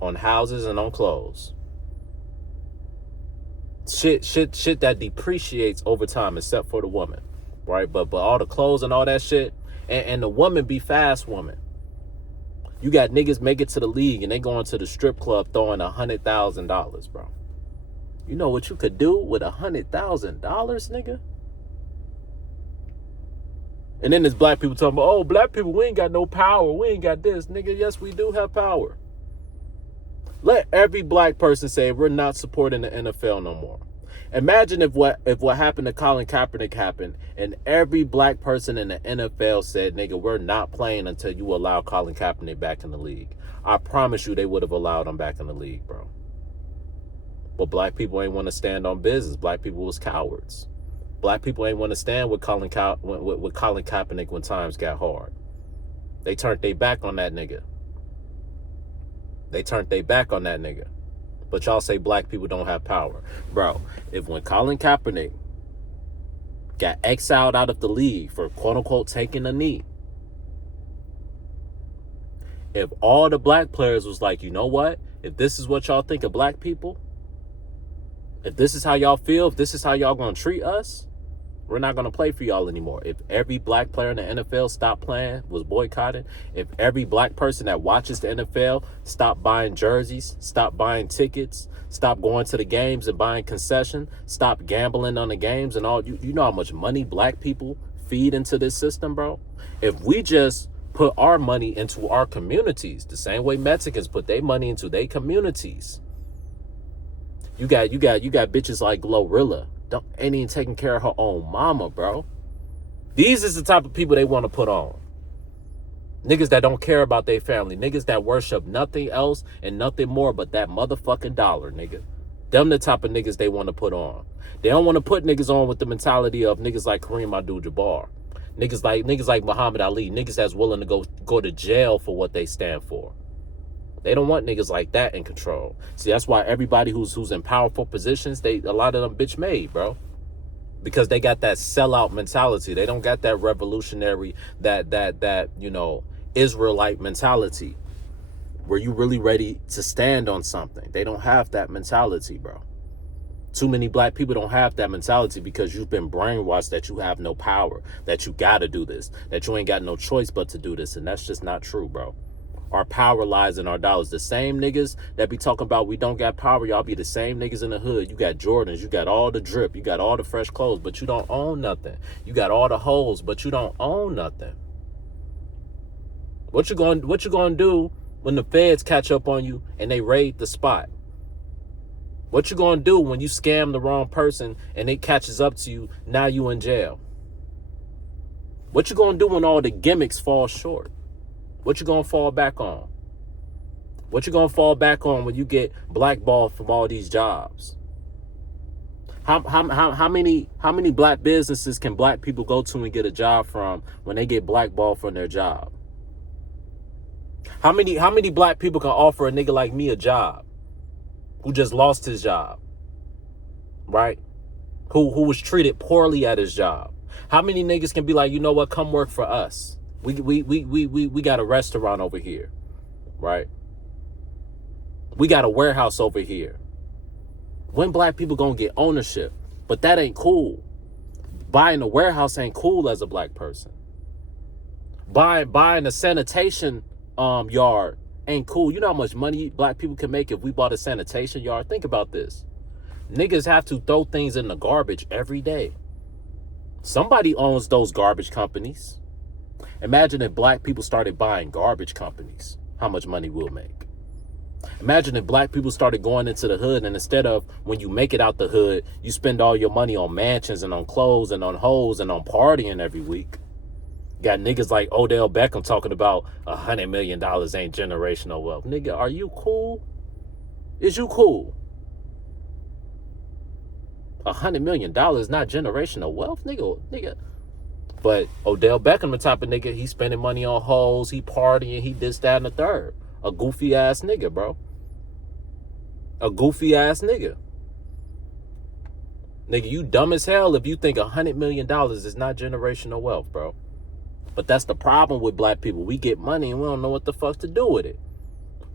on houses, and on clothes. Shit that depreciates over time, except for the woman, right? But all the clothes and all that shit, and the woman be fast woman. You got niggas make it to the league and they going to the strip club throwing $100,000, bro. You know what you could do with $100,000, nigga? And then there's black people talking about, oh, black people, we ain't got no power. We ain't got this. Nigga, yes, we do have power. Let every black person say we're not supporting the NFL no more. Imagine if what happened to Colin Kaepernick happened and every black person in the NFL said, nigga, we're not playing until you allow Colin Kaepernick back in the league. I promise you they would have allowed him back in the league, bro. But black people ain't want to stand on business. Black people was cowards. Black people ain't want to stand with Colin Kaepernick when times got hard. They turned their back on that nigga. But y'all say black people don't have power. Bro, if when Colin Kaepernick got exiled out of the league for quote-unquote taking a knee, if all the black players was like, you know what? If this is what y'all think of black people, if this is how y'all feel, if this is how y'all gonna treat us, we're not going to play for y'all anymore. If every black player in the NFL stopped playing, was boycotted, if every black person that watches the NFL stopped buying jerseys, stopped buying tickets, stopped going to the games and buying concession, stopped gambling on the games and all, you know how much money black people feed into this system, bro? If we just put our money into our communities, the same way Mexicans put their money into their communities. You got bitches like Glorilla. Ain't even taking care of her own mama, bro. These is the type of people they want to put on. Niggas that don't care about their family. Niggas that worship nothing else and nothing more but that motherfucking dollar, nigga. Them the type of niggas they want to put on. They don't want to put niggas on with the mentality of niggas like Kareem Abdul-Jabbar. Niggas like Muhammad Ali. Niggas that's willing to go to jail for what they stand for. They don't want niggas like that in control. See, that's why everybody who's in powerful positions, a lot of them bitch made, bro. Because they got that sellout mentality. They don't got that revolutionary, that Israelite mentality where you really ready to stand on something. They don't have that mentality, bro. Too many black people don't have that mentality because you've been brainwashed that you have no power, that you gotta do this, that you ain't got no choice but to do this. And that's just not true, bro. Our power lies in our dollars. The same niggas that be talking about we don't got power, y'all be the same niggas in the hood. You got Jordans, you got all the drip, you got all the fresh clothes, but you don't own nothing. You got all the hoes, but you don't own nothing. What you gonna do when the feds catch up on you and they raid the spot? What you gonna do when you scam the wrong person and it catches up to you, now you in jail? What you gonna do when all the gimmicks fall short? What you gonna fall back on? What you gonna fall back on when you get blackballed from all these jobs? How many black businesses can black people go to and get a job from when they get blackballed from their job? How many black people can offer a nigga like me a job who just lost his job, right? Who was treated poorly at his job? How many niggas can be like, you know what, come work for us? We got a restaurant over here, right? We got a warehouse over here. When black people gonna get ownership? But that ain't cool. Buying a warehouse ain't cool as a black person. Buying a sanitation yard ain't cool. You know how much money black people can make if we bought a sanitation yard? Think about this. Niggas have to throw things in the garbage every day. Somebody owns those garbage companies. Imagine if black people started buying garbage companies, how much money we'll make. Imagine if black people started going into the hood and instead of when you make it out the hood, you spend all your money on mansions and on clothes and on hoes and on partying every week. Got niggas like Odell Beckham talking about $100 million ain't generational wealth. Nigga, are you cool? Is you cool? $100 million not generational wealth? Nigga. But Odell Beckham, the type of nigga, he spending money on hoes, he partying, he this, that, and the third. A goofy ass nigga, bro. A goofy ass nigga. Nigga, you dumb as hell if you think $100 million is not generational wealth, bro. But that's the problem with black people. We get money and we don't know what the fuck to do with it.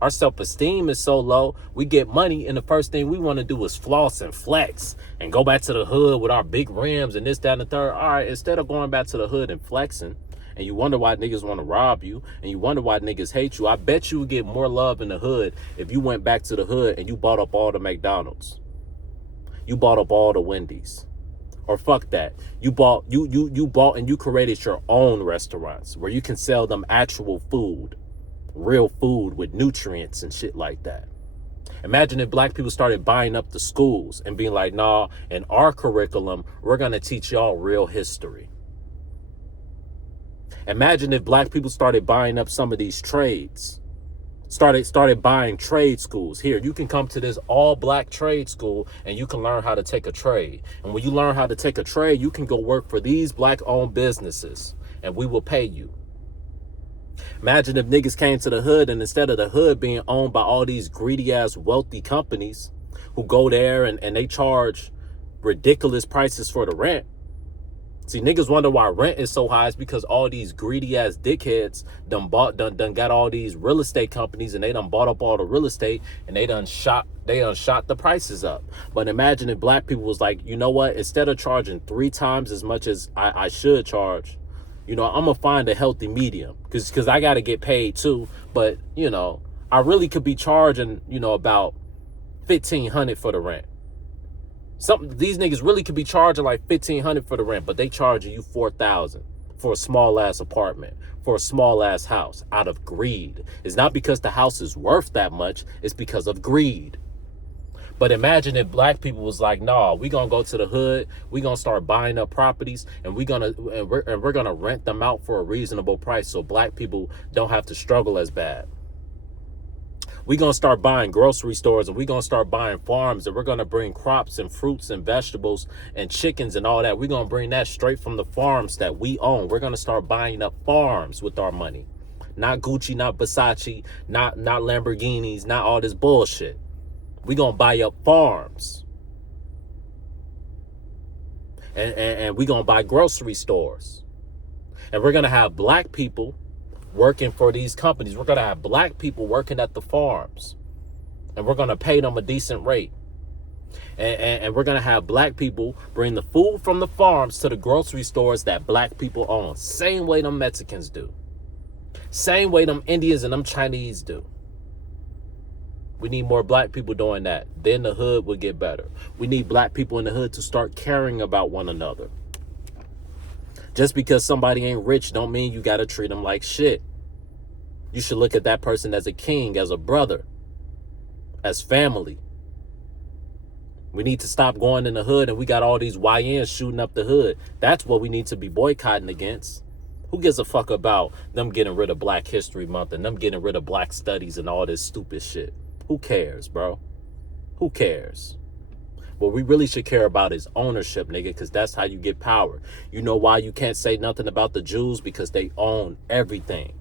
Our self-esteem is so low. We get money and the first thing we want to do is floss and flex and go back to the hood with our big rims and this, that, and the third. All right, instead of going back to the hood and flexing, and you wonder why niggas want to rob you, and you wonder why niggas hate you, I bet you would get more love in the hood if you went back to the hood and you bought up all the McDonald's. You bought up all the Wendy's. Or fuck that. You bought and you created your own restaurants where you can sell them actual food. Real food with nutrients and shit like that. Imagine if black people started buying up the schools and being like, nah, in our curriculum, we're going to teach y'all real history. Imagine if black people started buying up some of these trades, started buying trade schools. Here, you can come to this all black trade school and you can learn how to take a trade. And when you learn how to take a trade, you can go work for these black owned businesses and we will pay you. Imagine if niggas came to the hood and instead of the hood being owned by all these greedy ass wealthy companies who go there and they charge ridiculous prices for the rent. See, niggas wonder why rent is so high. It's because all these greedy ass dickheads done got all these real estate companies and they done bought up all the real estate and they done shot the prices up. But imagine if black people was like, you know what, instead of charging 3 times as much as I should charge, you know, I'm gonna find a healthy medium because I gotta get paid too. But, you know, I really could be charging, you know, about $1,500 for the rent. These niggas really could be charging like $1,500 for the rent, but they charging you $4,000 for a small ass apartment, for a small ass house out of greed. It's not because the house is worth that much, it's because of greed. But imagine if black people was like, nah, we gonna go to the hood, we gonna start buying up properties, and we're gonna rent them out for a reasonable price so black people don't have to struggle as bad. We gonna start buying grocery stores and we gonna start buying farms and we're gonna bring crops and fruits and vegetables and chickens and all that. We're gonna bring that straight from the farms that we own. We're gonna start buying up farms with our money. Not Gucci, not Versace, not Lamborghinis, not all this bullshit. We're going to buy up farms. And we're going to buy grocery stores. And we're going to have black people working for these companies. We're going to have black people working at the farms. And we're going to pay them a decent rate. And we're going to have black people bring the food from the farms to the grocery stores that black people own. Same way them Mexicans do. Same way them Indians and them Chinese do. We need more black people doing that. Then the hood will get better. We need black people in the hood to start caring about one another. Just because somebody ain't rich don't mean you got to treat them like shit. You should look at that person as a king, as a brother, as family. We need to stop going in the hood and we got all these YNs shooting up the hood. That's what we need to be boycotting against. Who gives a fuck about them getting rid of Black History Month and them getting rid of black studies and all this stupid shit? Who cares, bro? Who cares? What we really should care about is ownership, nigga, because that's how you get power. You know why you can't say nothing about the Jews? Because they own everything.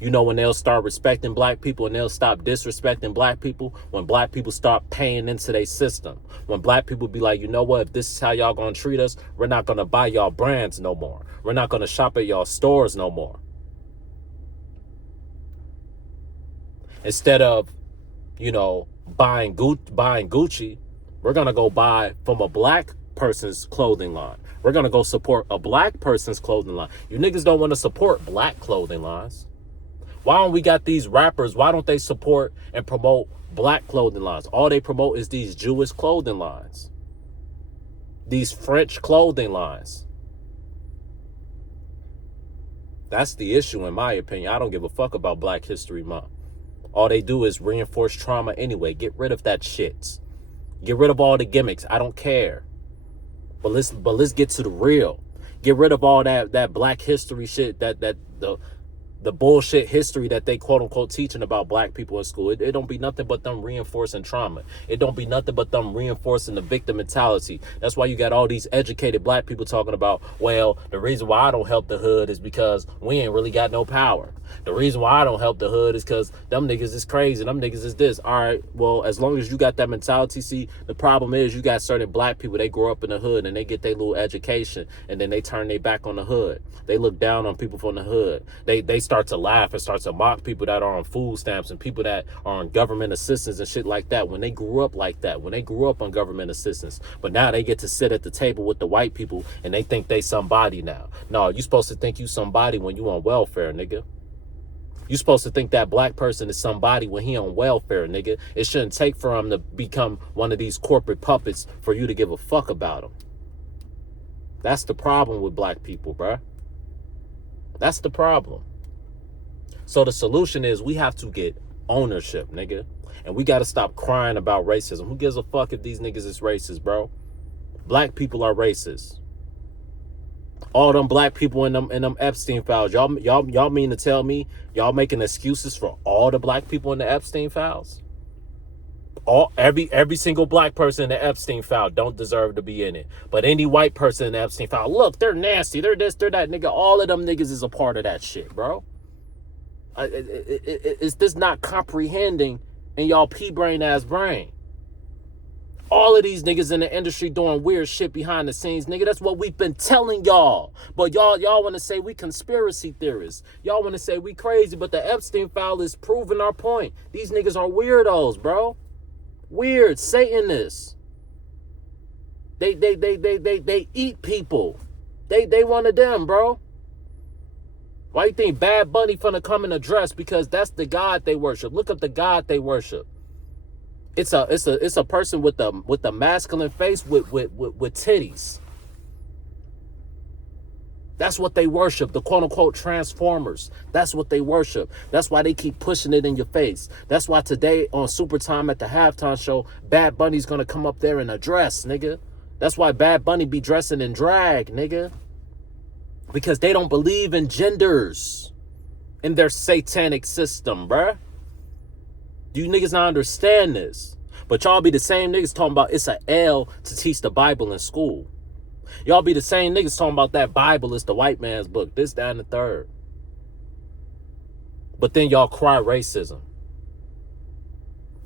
You know when they'll start respecting black people and they'll stop disrespecting black people? When black people start paying into their system. When black people be like, you know what? If this is how y'all gonna treat us, we're not gonna buy y'all brands no more. We're not gonna shop at y'all stores no more. Instead of, you know, buying Gucci, we're going to go buy from a black person's clothing line. We're going to go support a black person's clothing line. You niggas don't want to support black clothing lines. Why don't we got these rappers? Why don't they support and promote black clothing lines? All they promote is these Jewish clothing lines. These French clothing lines. That's the issue, in my opinion. I don't give a fuck about Black History Month. All they do is reinforce trauma anyway. Get rid of that shit. Get rid of all the gimmicks. I don't care. But let's get to the real. Get rid of all that black history shit, the bullshit history that they quote unquote teaching about black people in school. It don't be nothing but them reinforcing trauma. It don't be nothing but them reinforcing the victim mentality. That's why you got all these educated black people talking about, well, the reason why I don't help the hood is because we ain't really got no power. The reason why I don't help the hood is because them niggas is crazy. Them niggas is this. All right, well, as long as you got that mentality, see, the problem is you got certain black people, they grow up in the hood and they get their little education and then they turn their back on the hood. They look down on people from the hood. They start to laugh and start to mock people that are on food stamps and people that are on government assistance and shit like that when they grew up like that, when they grew up on government assistance. But now they get to sit at the table with the white people and they think they somebody now. No, you supposed to think you somebody when you on welfare, nigga. You supposed to think that black person is somebody when he on welfare, nigga. It shouldn't take for him to become one of these corporate puppets for you to give a fuck about him. That's the problem with black people, bruh. That's the problem. So the solution is we have to get Ownership, nigga. And we got to stop crying about racism. Who gives a fuck if these niggas is racist, bro? Black people are racist. All them black people in them Epstein files. Y'all mean to tell me y'all making excuses for all the black people in the Epstein files? Every single black person in the Epstein file don't deserve to be in it. But any white person in the Epstein file, look, they're nasty, they're this, they're that, nigga. All of them niggas is a part of that shit, bro. Is this not comprehending in y'all pea-brain ass brain? All of these niggas in the industry doing weird shit behind the scenes, nigga. That's what we've been telling y'all. But y'all want to say we conspiracy theorists. Y'all want to say we crazy, but the Epstein file is proving our point. These niggas are weirdos, bro. Weird Satanists. They eat people. They one of them, bro. Why you think Bad Bunny finna come in a dress? Because that's the God they worship. Look up the God they worship. It's a person with a masculine face with titties. That's what they worship. The quote unquote transformers. That's what they worship. That's why they keep pushing it in your face. That's why today on Super Time at the halftime show, Bad Bunny's gonna come up there in a dress, nigga. That's why Bad Bunny be dressing in drag, nigga. Because they don't believe in genders in their satanic system, bruh. You niggas not understand this. But y'all be the same niggas talking about it's a L to teach the Bible in school. Y'all be the same niggas talking about that Bible is the white man's book. This, that, and the third. But then y'all cry racism.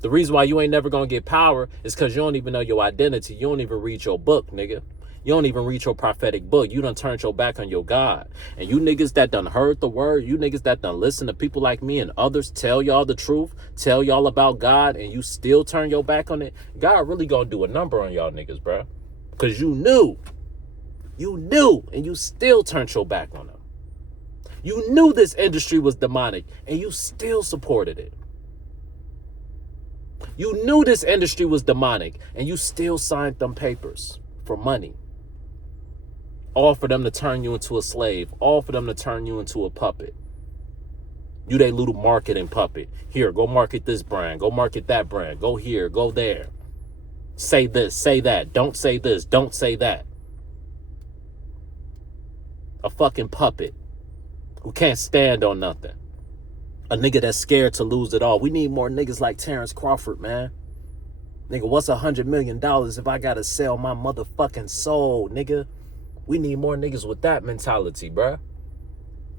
The reason why you ain't never gonna get power is because you don't even know your identity. You don't even read your book, nigga. You don't even read your prophetic book. You done turned your back on your God. And you niggas that done heard the word, you niggas that done listen to people like me and others tell y'all the truth, tell y'all about God, and you still turn your back on it, God really gonna do a number on y'all niggas, bro. Because you knew, and you still turned your back on them. You knew this industry was demonic, and you still supported it. You knew this industry was demonic, and you still signed them papers for money. All for them to turn you into a slave. All for them to turn you into a puppet. You they little marketing puppet. Here, go market this brand. Go market that brand. Go here, go there. Say this, say that. Don't say this, don't say that. A fucking puppet who can't stand on nothing. A nigga that's scared to lose it all. We need more niggas like Terrence Crawford, man. Nigga, what's $100 million if I gotta sell my motherfucking soul, nigga? We need more niggas with that mentality, bruh.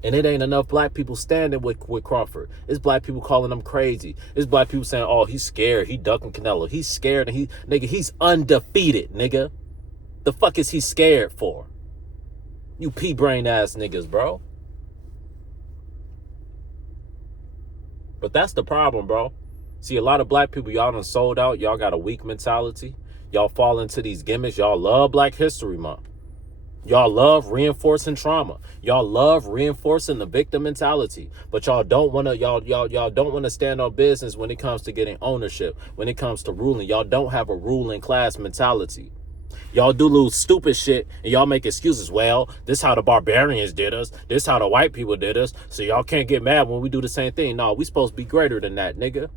And it ain't enough black people standing with Crawford. It's black people calling him crazy. It's black people saying, oh, he's scared. He ducking Canelo. He's scared and he's undefeated, nigga. The fuck is he scared for? You pea-brain ass niggas, bro. But that's the problem, bro. See, a lot of black people, y'all done sold out. Y'all got a weak mentality. Y'all fall into these gimmicks. Y'all love Black History Month. Y'all love reinforcing trauma. Y'all love reinforcing the victim mentality. But y'all don't want to y'all don't want to stand on business when it comes to getting ownership, when it comes to ruling. Y'all don't have a ruling class mentality. Y'all do little stupid shit and y'all make excuses. Well, this how the barbarians did us. This how the white people did us. So y'all can't get mad when we do the same thing. No, we supposed to be greater than that, nigga.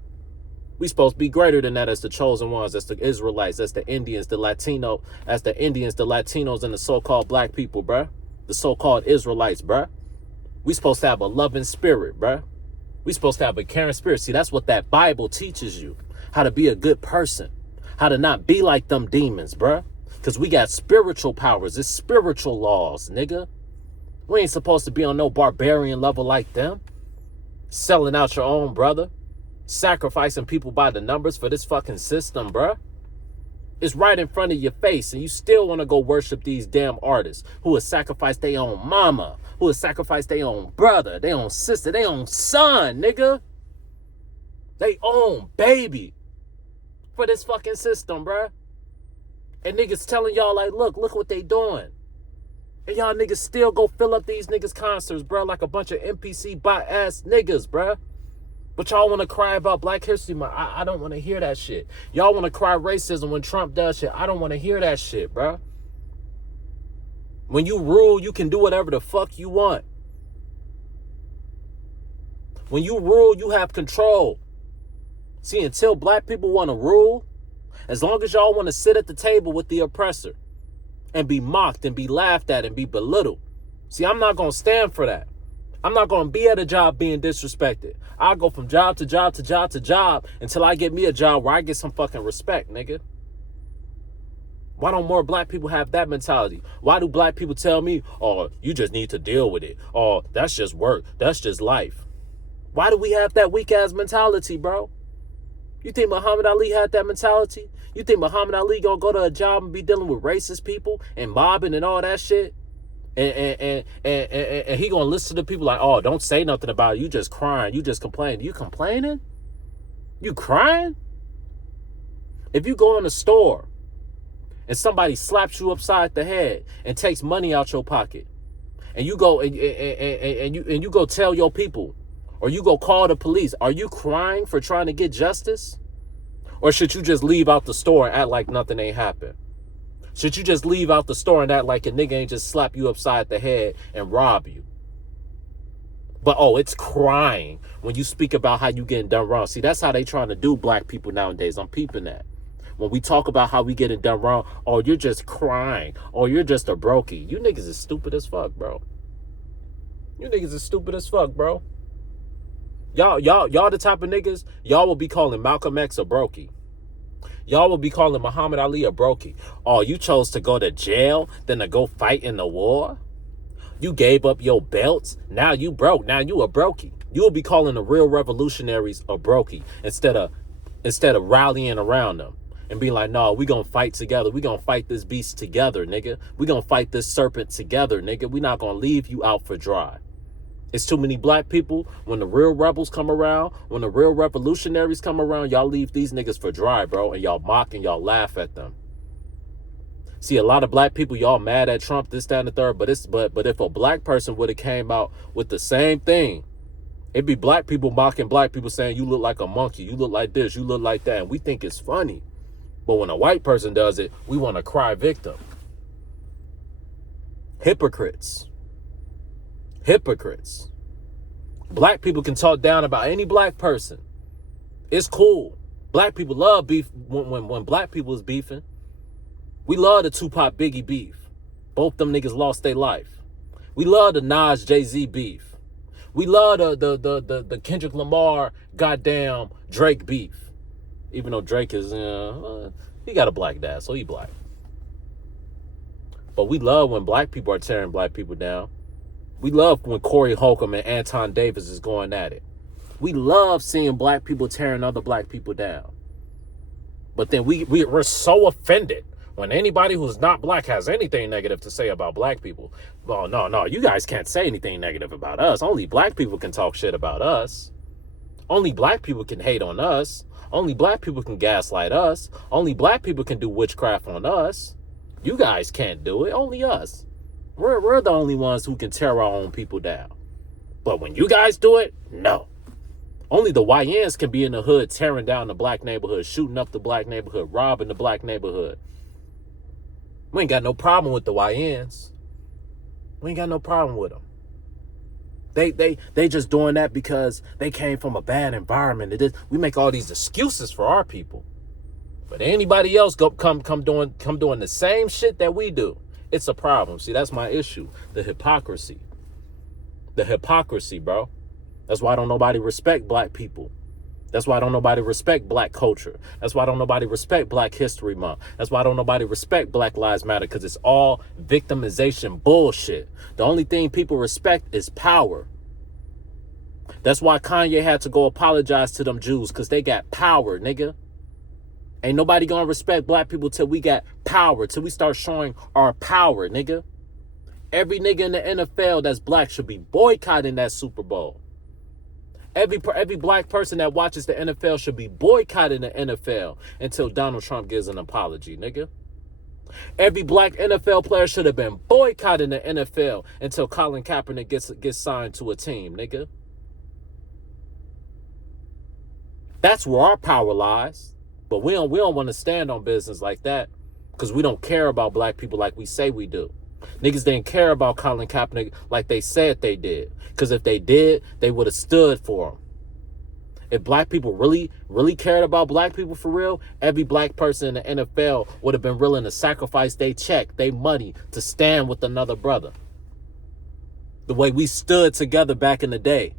We supposed to be greater than that as the chosen ones, as the Israelites, as the Indians, the Latino, as the Indians, the Latinos, and the so-called black people, bruh. The so-called Israelites, bruh. We supposed to have a loving spirit, bruh. We supposed to have a caring spirit. See, that's what that Bible teaches you. How to be a good person. How to not be like them demons, bruh. Because we got spiritual powers. It's spiritual laws, nigga. We ain't supposed to be on no barbarian level like them. Selling out your own brother. Sacrificing people by the numbers for this fucking system, bruh. It's right in front of your face, and you still want to go worship these damn artists who would sacrifice their own mama, who would sacrifice their own brother, their own sister, their own son, nigga. They own baby for this fucking system, bruh. And niggas telling y'all like, look what they doing. And y'all niggas still go fill up these niggas concerts, bruh, like a bunch of NPC bot ass niggas, bruh. But y'all want to cry about Black History Month. I don't want to hear that shit. Y'all want to cry racism when Trump does shit. I don't want to hear that shit, bro. When you rule, you can do whatever the fuck you want. When you rule, you have control. See, until black people want to rule, as long as y'all want to sit at the table with the oppressor and be mocked and be laughed at and be belittled. See, I'm not going to stand for that. I'm not going to be at a job being disrespected. I'll go from job to job to job to job until I get me a job where I get some fucking respect, nigga. Why don't more black people have that mentality? Why do black people tell me, oh, you just need to deal with it? Oh, that's just work. That's just life. Why do we have that weak ass mentality, bro? You think Muhammad Ali had that mentality? You think Muhammad Ali gonna go to a job and be dealing with racist people and mobbing and all that shit? And he gonna listen to people like, oh, don't say nothing about it. You just crying. You just complaining. You complaining? You crying? If you go in a store and somebody slaps you upside the head and takes money out your pocket, and you go and you go tell your people, or you go call the police, are you crying for trying to get justice? Or should you just leave out the store and act like nothing ain't happened? Should you just leave out the store and act like a nigga ain't just slap you upside the head and rob you? But, oh, it's crying when you speak about how you getting done wrong. See, that's how they trying to do black people nowadays. I'm peeping that. When we talk about how we getting done wrong, oh, you're just crying. Oh, you're just a brokey. You niggas is stupid as fuck, bro. You niggas is stupid as fuck, bro. Y'all the type of niggas, y'all will be calling Malcolm X a brokey. Y'all will be calling Muhammad Ali a brokey. Oh, you chose to go to jail than to go fight in the war? You gave up your belts. Now you broke. Now you a brokey. You will be calling the real revolutionaries a brokey instead of rallying around them and being like, no, we gonna fight together. We gonna fight this beast together, nigga. We gonna fight this serpent together, nigga. We not gonna leave you out for dry. It's too many black people. When the real rebels come around, when the real revolutionaries come around, y'all leave these niggas for dry, bro. And y'all mock and y'all laugh at them. See, a lot of black people, y'all mad at Trump, this, that, and the third. But if a black person would have came out with the same thing, it'd be black people mocking black people saying, you look like a monkey. You look like this. You look like that. And we think it's funny. But when a white person does it, we want to cry victim. Hypocrites. Hypocrites. Black people can talk down about any black person. It's cool. Black people love beef when black people is beefing. We love the Tupac Biggie beef. Both them niggas lost their life. We love the Nas Jay-Z beef. We love the Kendrick Lamar goddamn Drake beef. Even though Drake is he got a black dad, so he black. But we love when black people are tearing black people down. We love when Corey Holcomb and Anton Davis is going at it. We love seeing black people tearing other black people down. But then we're so offended when anybody who's not black has anything negative to say about black people. Well, no, you guys can't say anything negative about us. Only black people can talk shit about us. Only black people can hate on us. Only black people can gaslight us. Only black people can do witchcraft on us. You guys can't do it. Only us. We're the only ones who can tear our own people down. But when you guys do it, no. Only the YNs can be in the hood tearing down the black neighborhood, shooting up the black neighborhood, robbing the black neighborhood. We ain't got no problem with the YNs. We ain't got no problem with them. They just doing that because they came from a bad environment. We make all these excuses for our people. But anybody else come doing the same shit that we do. It's a problem. See, that's my issue. The hypocrisy. The hypocrisy, bro. That's why don't nobody respect black people. That's why don't nobody respect black culture. That's why don't nobody respect Black History Month. That's why don't nobody respect Black Lives Matter, because it's all victimization bullshit. The only thing people respect is power. That's why Kanye had to go apologize to them Jews, because they got power, nigga. Ain't nobody gonna respect black people till we got power, till we start showing our power, nigga. Every nigga in the NFL that's black should be boycotting that Super Bowl. Every black person that watches the NFL should be boycotting the NFL until Donald Trump gives an apology, nigga. Every black NFL player should have been boycotting the NFL until Colin Kaepernick gets signed to a team, nigga. That's where our power lies. But we don't want to stand on business like that, because we don't care about black people like we say we do. Niggas didn't care about Colin Kaepernick like they said they did. Because if they did, they would have stood for him. If black people really cared about black people for real, every black person in the NFL would have been willing to sacrifice their check, their money, to stand with another brother. The way we stood together back in the day.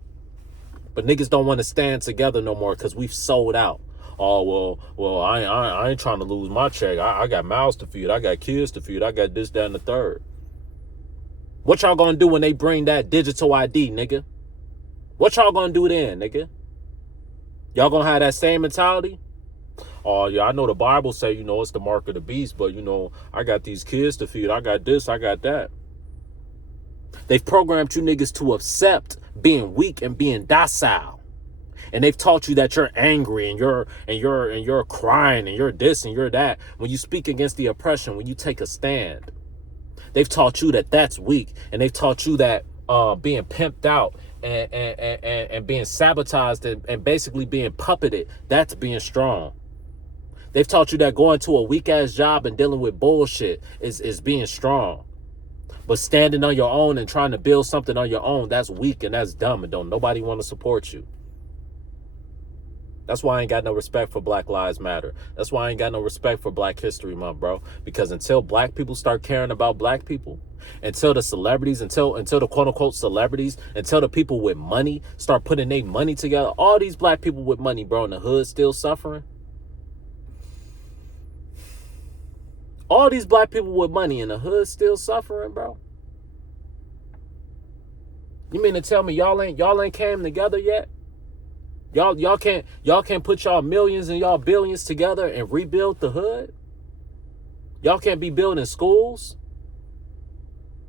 But niggas don't want to stand together no more because we've sold out. Oh, well, I ain't trying to lose my check. I got mouths to feed. I got kids to feed. I got this, that, and the third. What y'all gonna do when they bring that digital ID, nigga? What y'all gonna do then, nigga? Y'all gonna have that same mentality? Oh, yeah, I know the Bible say, it's the mark of the beast, but, I got these kids to feed. I got this, I got that. They've programmed you niggas to accept being weak and being docile. And they've taught you that you're angry and you're crying and you're this and you're that. When you speak against the oppression, when you take a stand, they've taught you that that's weak. And they've taught you that being pimped out and being sabotaged and basically being puppeted, that's being strong. They've taught you that going to a weak ass job and dealing with bullshit is being strong. But standing on your own and trying to build something on your own, that's weak and that's dumb and don't nobody want to support you. That's why I ain't got no respect for Black Lives Matter. That's why I ain't got no respect for Black History Month, bro. Because until black people start caring about black people, until the celebrities, until the quote unquote celebrities, until the people with money start putting their money together, all these black people with money, bro, in the hood still suffering. All these black people with money in the hood still suffering, bro. You mean to tell me y'all ain't came together yet? Y'all can't put y'all millions and y'all billions together and rebuild the hood? Y'all can't be building schools?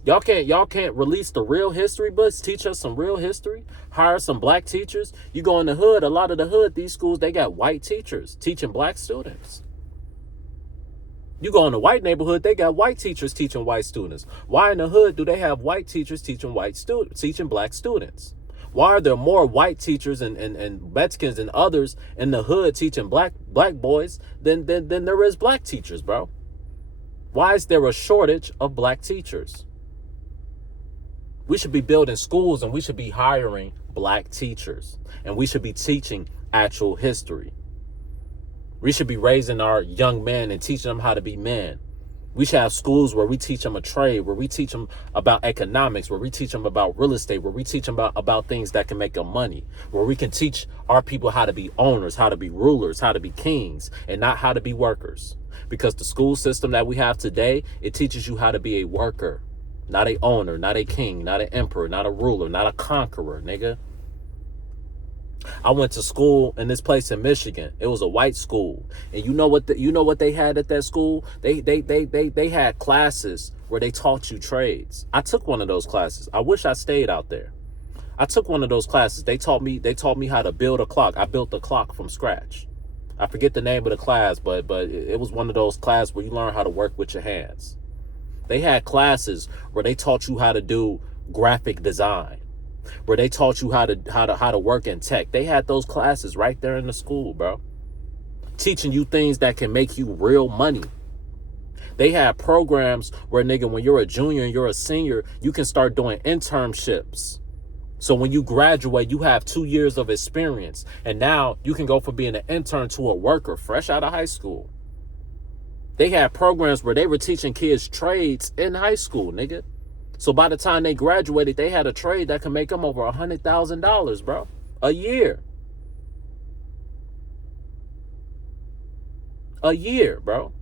Y'all can't release the real history books, teach us some real history, hire some black teachers. You go in the hood, a lot of the hood, these schools, they got white teachers teaching black students. You go in the white neighborhood, they got white teachers teaching white students. Why in the hood do they have white teachers teaching black students? Why are there more white teachers and Mexicans and others in the hood teaching black boys than there is black teachers, bro? Why is there a shortage of black teachers? We should be building schools and we should be hiring black teachers. And we should be teaching actual history. We should be raising our young men and teaching them how to be men. We should have schools where we teach them a trade, where we teach them about economics, where we teach them about real estate, where we teach them about things that can make them money, where we can teach our people how to be owners, how to be rulers, how to be kings, and not how to be workers. Because the school system that we have today, it teaches you how to be a worker, not a owner, not a king, not an emperor, not a ruler, not a conqueror, nigga. I went to school in this place in Michigan. It was a white school. And you know what they had at that school? They had classes where they taught you trades. I took one of those classes. I wish I stayed out there. I took one of those classes. They taught me how to build a clock. I built a clock from scratch. I forget the name of the class, but it was one of those classes where you learn how to work with your hands. They had classes where they taught you how to do graphic design, where they taught you how to work in tech. They had those classes right there in the school, bro. Teaching you things that can make you real money. They had programs where, nigga, when you're a junior and you're a senior, you can start doing internships. So when you graduate, you have 2 years of experience. And now you can go from being an intern to a worker fresh out of high school. They had programs where they were teaching kids trades in high school, nigga. So by the time they graduated, they had a trade that could make them over $100,000, bro, a year. A year, bro.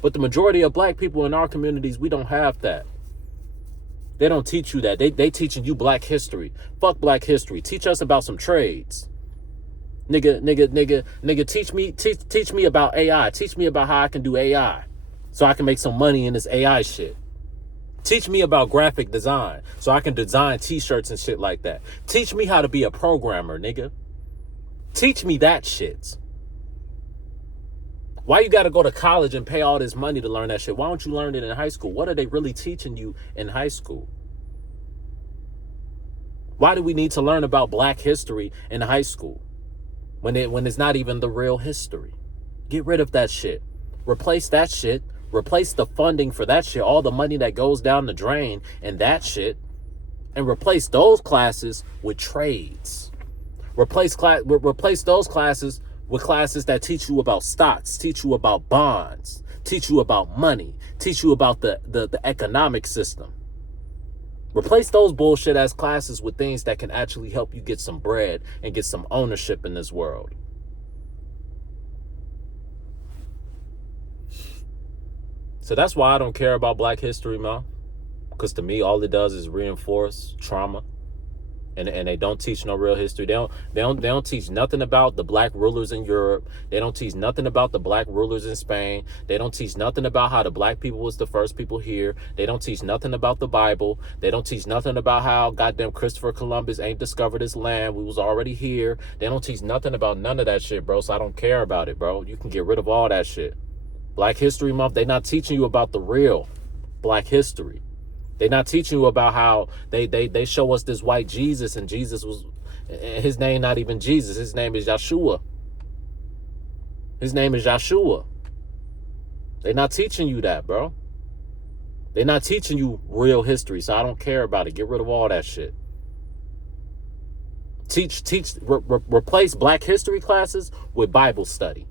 But the majority of black people in our communities, we don't have that. They don't teach you that. They teaching you black history. Fuck black history. Teach us about some trades. Nigga, teach me about AI. Teach me about how I can do AI so I can make some money in this AI shit. Teach me about graphic design so I can design t-shirts and shit like that. Teach me how to be a programmer, nigga. Teach me that shit. Why you got to go to college and pay all this money to learn that shit? Why don't you learn it in high school? What are they really teaching you in high school? Why do we need to learn about black history in high school when it's not even the real history? Get rid of that shit. Replace that shit. Replace the funding for that shit, all the money that goes down the drain and that shit, and replace those classes with trades. Replace those classes with classes that teach you about stocks, teach you about bonds, teach you about money, teach you about the economic system. Replace those bullshit ass classes with things that can actually help you get some bread and get some ownership in this world. So that's why I don't care about Black History Month, because to me all it does is reinforce trauma. And they don't teach no real history. They don't teach nothing about the black rulers in Europe. They don't teach nothing about the black rulers in Spain. They don't teach nothing about how the black people was the first people here. They don't teach nothing about the Bible. They don't teach nothing about how goddamn Christopher Columbus ain't discovered this land. We was already here. They don't teach nothing about none of that shit, bro. So I don't care about it, bro. You can get rid of all that shit. Black History Month, they not teaching you about the real black history. They're not teaching you about how they show us this white Jesus, and Jesus was, his name not even Jesus. His name is Yeshua. His name is Yeshua. They're not teaching you that, bro. They're not teaching you real history, so I don't care about it. Get rid of all that shit. Replace Black history classes with Bible study.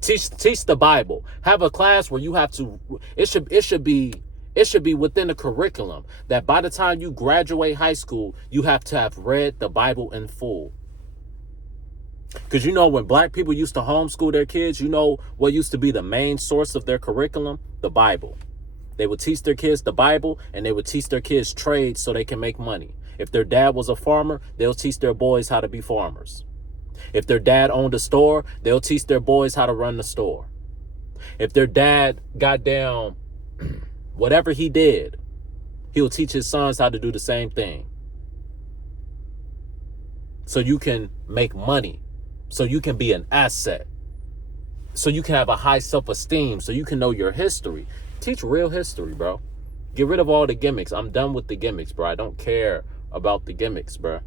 Teach the Bible. Have a class where you have to, it should be within the curriculum that by the time you graduate high school, you have to have read the Bible in full. Because you know, when black people used to homeschool their kids, you know what used to be the main source of their curriculum? The Bible. They would teach their kids the Bible, and they would teach their kids trades so they can make money. If their dad was a farmer, they'll teach their boys how to be farmers. If their dad owned a store, they'll teach their boys how to run the store. If their dad got down whatever he did, he'll teach his sons how to do the same thing. So you can make money. So you can be an asset. So you can have a high self-esteem. So you can know your history. Teach real history, bro. Get rid of all the gimmicks. I'm done with the gimmicks, bro. I don't care about the gimmicks, bro.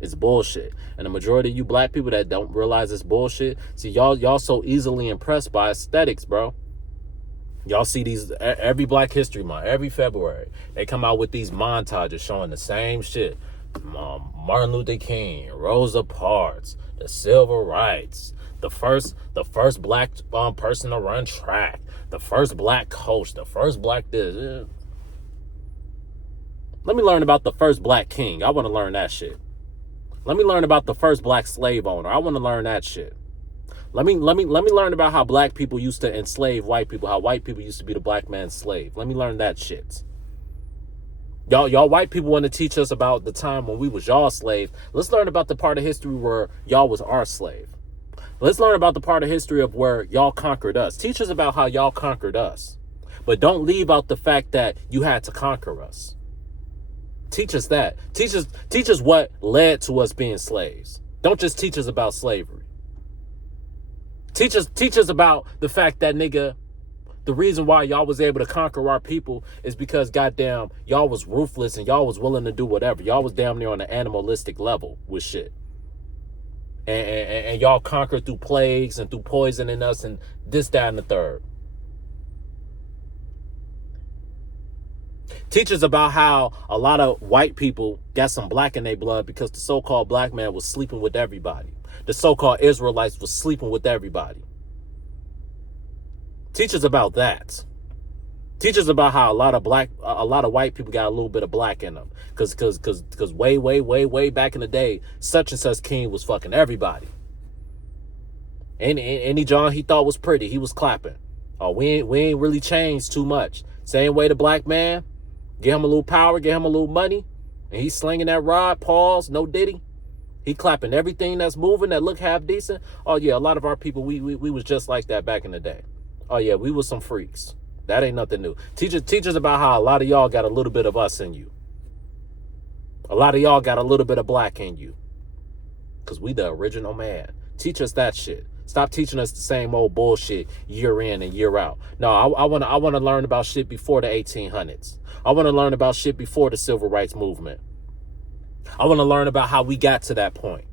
It's bullshit. And the majority of you black people that don't realize it's bullshit, see, y'all so easily impressed by aesthetics, bro. Y'all see these every Black History Month, every February. They come out with these montages showing the same shit. Martin Luther King, Rosa Parks, the civil rights, the first black person to run track, the first black coach, the first black this. Let me learn about the first black king. I want to learn that shit. Let me learn about the first black slave owner. I want to learn that shit. Let me learn about how black people used to enslave white people, how white people used to be the black man's slave. Let me learn that shit. Y'all white people want to teach us about the time when we was y'all slave. Let's learn about the part of history where y'all was our slave. Let's learn about the part of history of where y'all conquered us. Teach us about how y'all conquered us. But don't leave out the fact that you had to conquer us. Teach us that. Teach us what led to us being slaves. Don't just teach us about slavery. Teach us about the fact that, nigga, the reason why y'all was able to conquer our people is because, goddamn, y'all was ruthless and y'all was willing to do whatever. Y'all was damn near on an animalistic level with shit. And y'all conquered through plagues and through poisoning us and this, that, and the third. Teach us about how a lot of white people got some black in their blood because the so-called black man was sleeping with everybody. The so-called Israelites was sleeping with everybody. Teach us about that. Teach us about how a lot of white people got a little bit of black in them. Cause way back in the day, such and such king was fucking everybody. Any John he thought was pretty, he was clapping. Oh, we ain't really changed too much. Same way the black man, give him a little power, give him a little money, and he's slinging that rod, pause, no diddy. He clapping everything that's moving that look half decent. Oh yeah, a lot of our people, we was just like that back in the day. Oh yeah, we was some freaks. That ain't nothing new. Teach us about how a lot of y'all got a little bit of us in you. A lot of y'all got a little bit of black in you. Because we the original man. Teach us that shit. Stop teaching us the same old bullshit year in and year out. No, I want to learn about shit before the 1800s. I want to learn about shit before the civil rights movement. I want to learn about how we got to that point.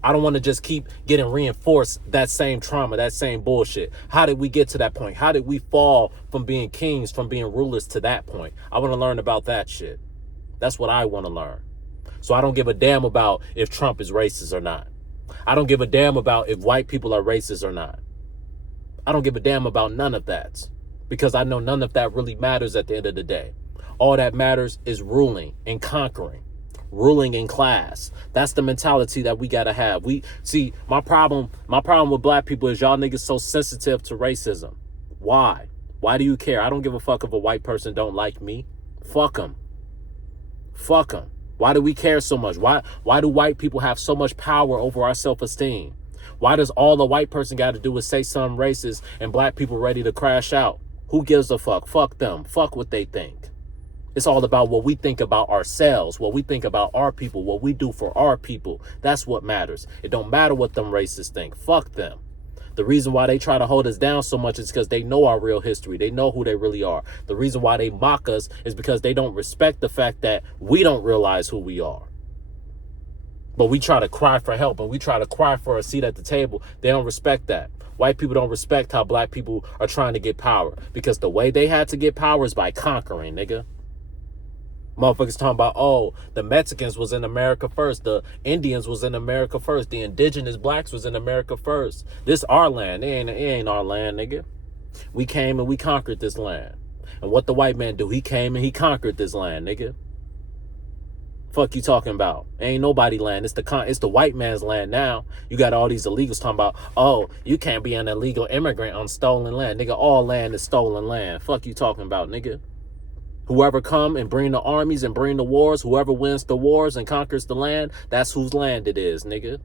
I don't want to just keep getting reinforced that same trauma, that same bullshit. How did we get to that point? How did we fall from being kings, from being rulers to that point? I want to learn about that shit. That's what I want to learn. So I don't give a damn about if Trump is racist or not. I don't give a damn about if white people are racist or not. I don't give a damn about none of that, because I know none of that really matters at the end of the day. All that matters is ruling and conquering, ruling in class. That's the mentality that we gotta have. We see my problem with black people is y'all niggas so sensitive to racism. Why? Why do you care? I don't give a fuck if a white person don't like me. Fuck them. Fuck them. Why do we care so much? Why do white people have so much power over our self-esteem? Why does all the white person got to do is say something racist and black people ready to crash out? Who gives a fuck? Fuck them. Fuck what they think. It's all about what we think about ourselves, what we think about our people, what we do for our people. That's what matters. It don't matter what them racists think. Fuck them. The reason why they try to hold us down so much is because they know our real history. They know who they really are. The reason why they mock us is because they don't respect the fact that we don't realize who we are. But we try to cry for help and we try to cry for a seat at the table. They don't respect that. White people don't respect how black people are trying to get power, because the way they had to get power is by conquering, nigga. Motherfuckers talking about, oh, the Mexicans was in America first. The Indians was in America first. The indigenous blacks was in America first. This our land. It ain't our land, nigga. We came and we conquered this land. And what the white man do? He came and he conquered this land, nigga. Fuck you talking about? Ain't nobody land. It's the white man's land now. You got all these illegals talking about, oh, you can't be an illegal immigrant on stolen land. Nigga, all land is stolen land. Fuck you talking about, nigga. Whoever come and bring the armies and bring the wars, whoever wins the wars and conquers the land, that's whose land it is, nigga.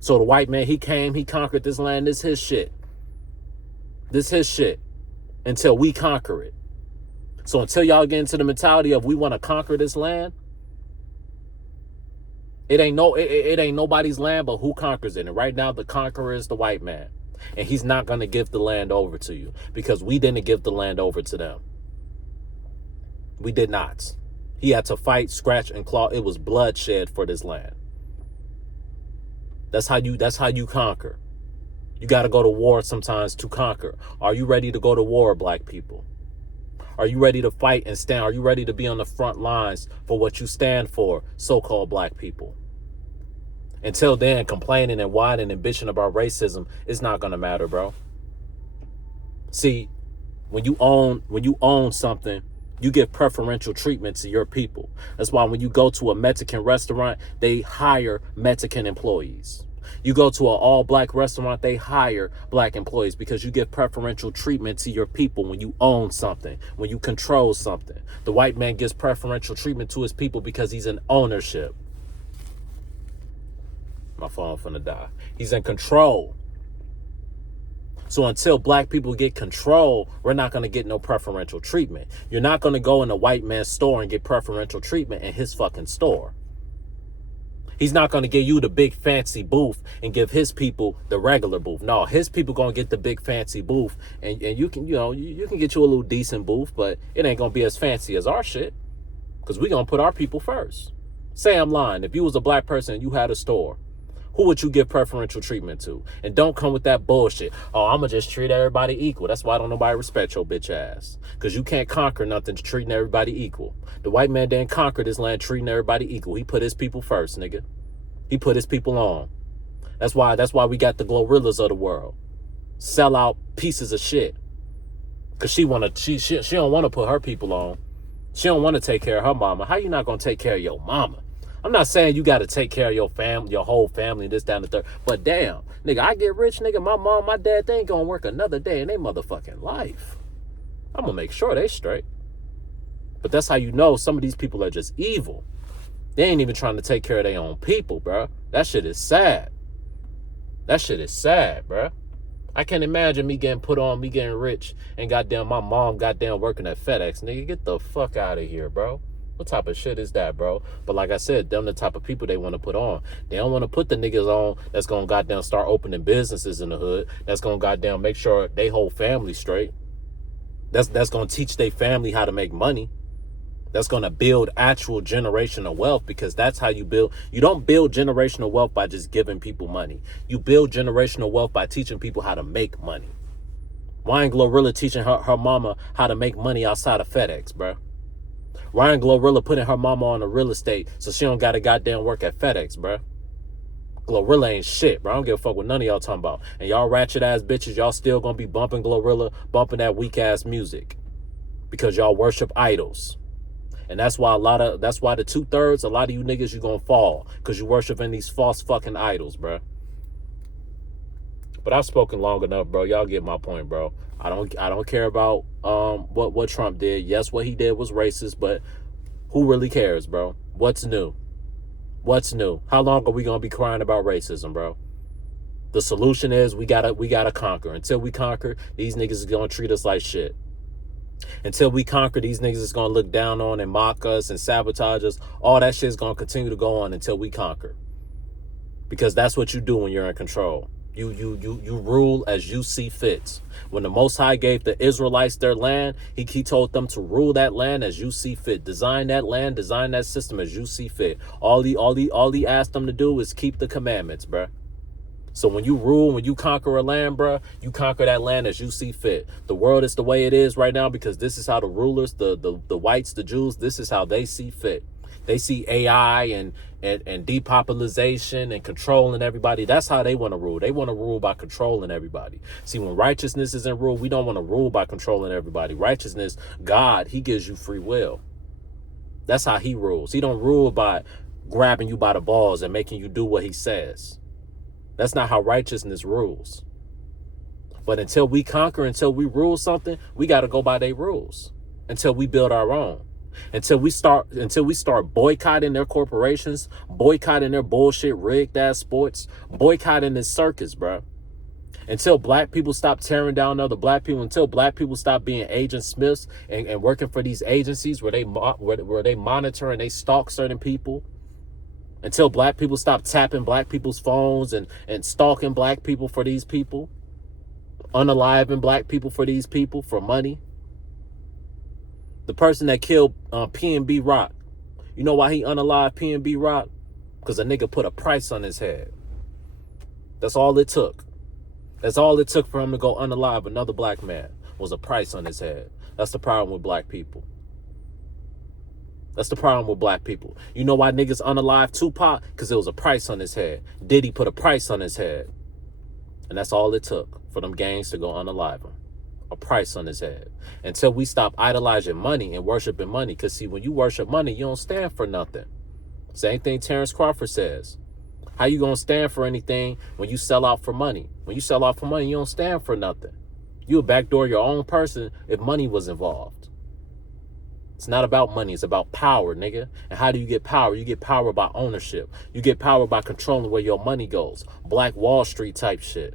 So the white man, he came, he conquered this land. This his shit. This his shit until we conquer it. So until y'all get into the mentality of we want to conquer this land, it ain't nobody's land but who conquers it. And right now the conqueror is the white man. And he's not going to give the land over to you because we didn't give the land over to them. We did not. He had to fight, scratch, and claw. It was bloodshed for this land. That's how you conquer. You got to go to war sometimes to conquer. Are you ready to go to war, black people? Are you ready to fight and stand? Are you ready to be on the front lines for what you stand for, so-called black people? Until then, complaining and whining and bitching about racism is not going to matter, bro. See, when you own something, you give preferential treatment to your people. That's why when you go to a Mexican restaurant, they hire Mexican employees. You go to an all-black restaurant, they hire black employees because you give preferential treatment to your people when you own something, when you control something. The white man gives preferential treatment to his people because he's in ownership. My phone finna die. He's in control. So until black people get control, we're not going to get no preferential treatment. You're not going to go in a white man's store and get preferential treatment in his fucking store. He's not going to give you the big fancy booth and give his people the regular booth. No, his people going to get the big fancy booth, and you can, you can get you a little decent booth, but it ain't going to be as fancy as our shit because we going to put our people first. Say I'm lying. If you was a black person and you had a store, who would you give preferential treatment to? And don't come with that bullshit. Oh, I'm going to just treat everybody equal. That's why don't nobody respect your bitch ass. Because you can't conquer nothing to treating everybody equal. The white man didn't conquer this land treating everybody equal. He put his people first, nigga. He put his people on. That's why we got the gorillas of the world. Sell out pieces of shit. Because she don't want to put her people on. She don't want to take care of her mama. How you not going to take care of your mama? I'm not saying you got to take care of your family, your whole family, this, that, and the third. But damn, nigga, I get rich, nigga. My mom, my dad, they ain't going to work another day in their motherfucking life. I'm going to make sure they straight. But that's how you know some of these people are just evil. They ain't even trying to take care of their own people, bro. That shit is sad. That shit is sad, bro. I can't imagine me getting put on, me getting rich, and goddamn my mom goddamn working at FedEx. Nigga, get the fuck out of here, bro. What type of shit is that, bro? But like I said, them the type of people they want to put on. They don't want to put the niggas on that's going to goddamn start opening businesses in the hood. That's going to goddamn make sure they whole family straight. That's going to teach their family how to make money. That's going to build actual generational wealth, because that's how you build. You don't build generational wealth by just giving people money. You build generational wealth by teaching people how to make money. Why ain't Glorilla teaching her mama how to make money outside of FedEx, bro? Ryan Glorilla putting her mama on the real estate so she don't got to goddamn work at FedEx, bruh. Glorilla ain't shit, bro. I don't give a fuck what none of y'all talking about. And y'all ratchet ass bitches, y'all still gonna be bumping Glorilla, bumping that weak ass music. Because y'all worship idols. And that's why the 2/3, a lot of you niggas, you gonna fall. Because you worshiping these false fucking idols, bro. But I've spoken long enough, bro. Y'all get my point, bro. I don't care about what Trump did. Yes, what he did was racist, but who really cares, bro? What's new? What's new? How long are we gonna be crying about racism, bro? The solution is we gotta conquer. Until we conquer, these niggas is gonna treat us like shit. Until we conquer, these niggas is gonna look down on and mock us and sabotage us. All that shit is gonna continue to go on until we conquer. Because that's what you do when you're in control. You rule as you see fit. When the Most High gave the Israelites their land, he told them to rule that land as you see fit. Design that land, design that system as you see fit. All he asked them to do is keep the commandments, bruh. So when you rule, when you conquer a land, bruh, you conquer that land as you see fit. The world is the way it is right now because this is how the rulers, the whites, the Jews, this is how they see fit. They see AI and depopulation and controlling everybody. That's how they want to rule. They want to rule by controlling everybody. See, when righteousness is in rule, we don't want to rule by controlling everybody. Righteousness, God, he gives you free will. That's how he rules. He don't rule by grabbing you by the balls and making you do what he says. That's not how righteousness rules. But until we conquer, until we rule something, we got to go by their rules. Until we build our own. Until we start boycotting their corporations, boycotting their bullshit rigged ass sports, boycotting this circus, bro. Until black people stop tearing down other black people, until black people stop being Agent Smiths and working for these agencies where they monitor and they stalk certain people. Until black people stop tapping black people's phones and stalking black people for these people, unaliving black people for these people for money. The person that killed P&B Rock, you know why he unalived P&B Rock? Because a nigga put a price on his head. That's all it took. That's all it took for him to go unalive another black man, was a price on his head. That's the problem with black people. That's the problem with black people. You know why niggas unalive Tupac? Because there was a price on his head. Diddy put a price on his head. And that's all it took for them gangs to go unalive him. A price on his head. Until we stop idolizing money and worshiping money. Because see, when you worship money, you don't stand for nothing. Same thing Terrence Crawford says. How you going to stand for anything when you sell out for money? When you sell out for money, you don't stand for nothing. You'll backdoor your own person if money was involved. It's not about money. It's about power, nigga. And how do you get power? You get power by ownership. You get power by controlling where your money goes. Black Wall Street type shit.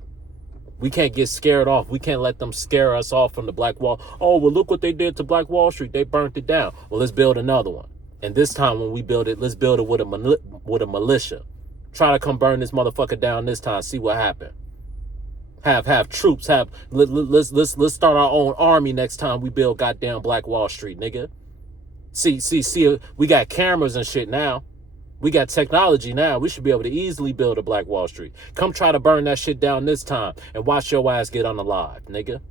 We can't get scared off. We can't let them scare us off from the Black Wall. Oh, well, look what they did to Black Wall Street. They burnt it down. Well, let's build another one. And this time when we build it, let's build it with a militia. Try to come burn this motherfucker down this time. See what happened. Have troops. Let's start our own army next time we build goddamn Black Wall Street, nigga. See, we got cameras and shit now. We got technology now. We should be able to easily build a Black Wall Street. Come try to burn that shit down this time and watch your ass get unalive, nigga.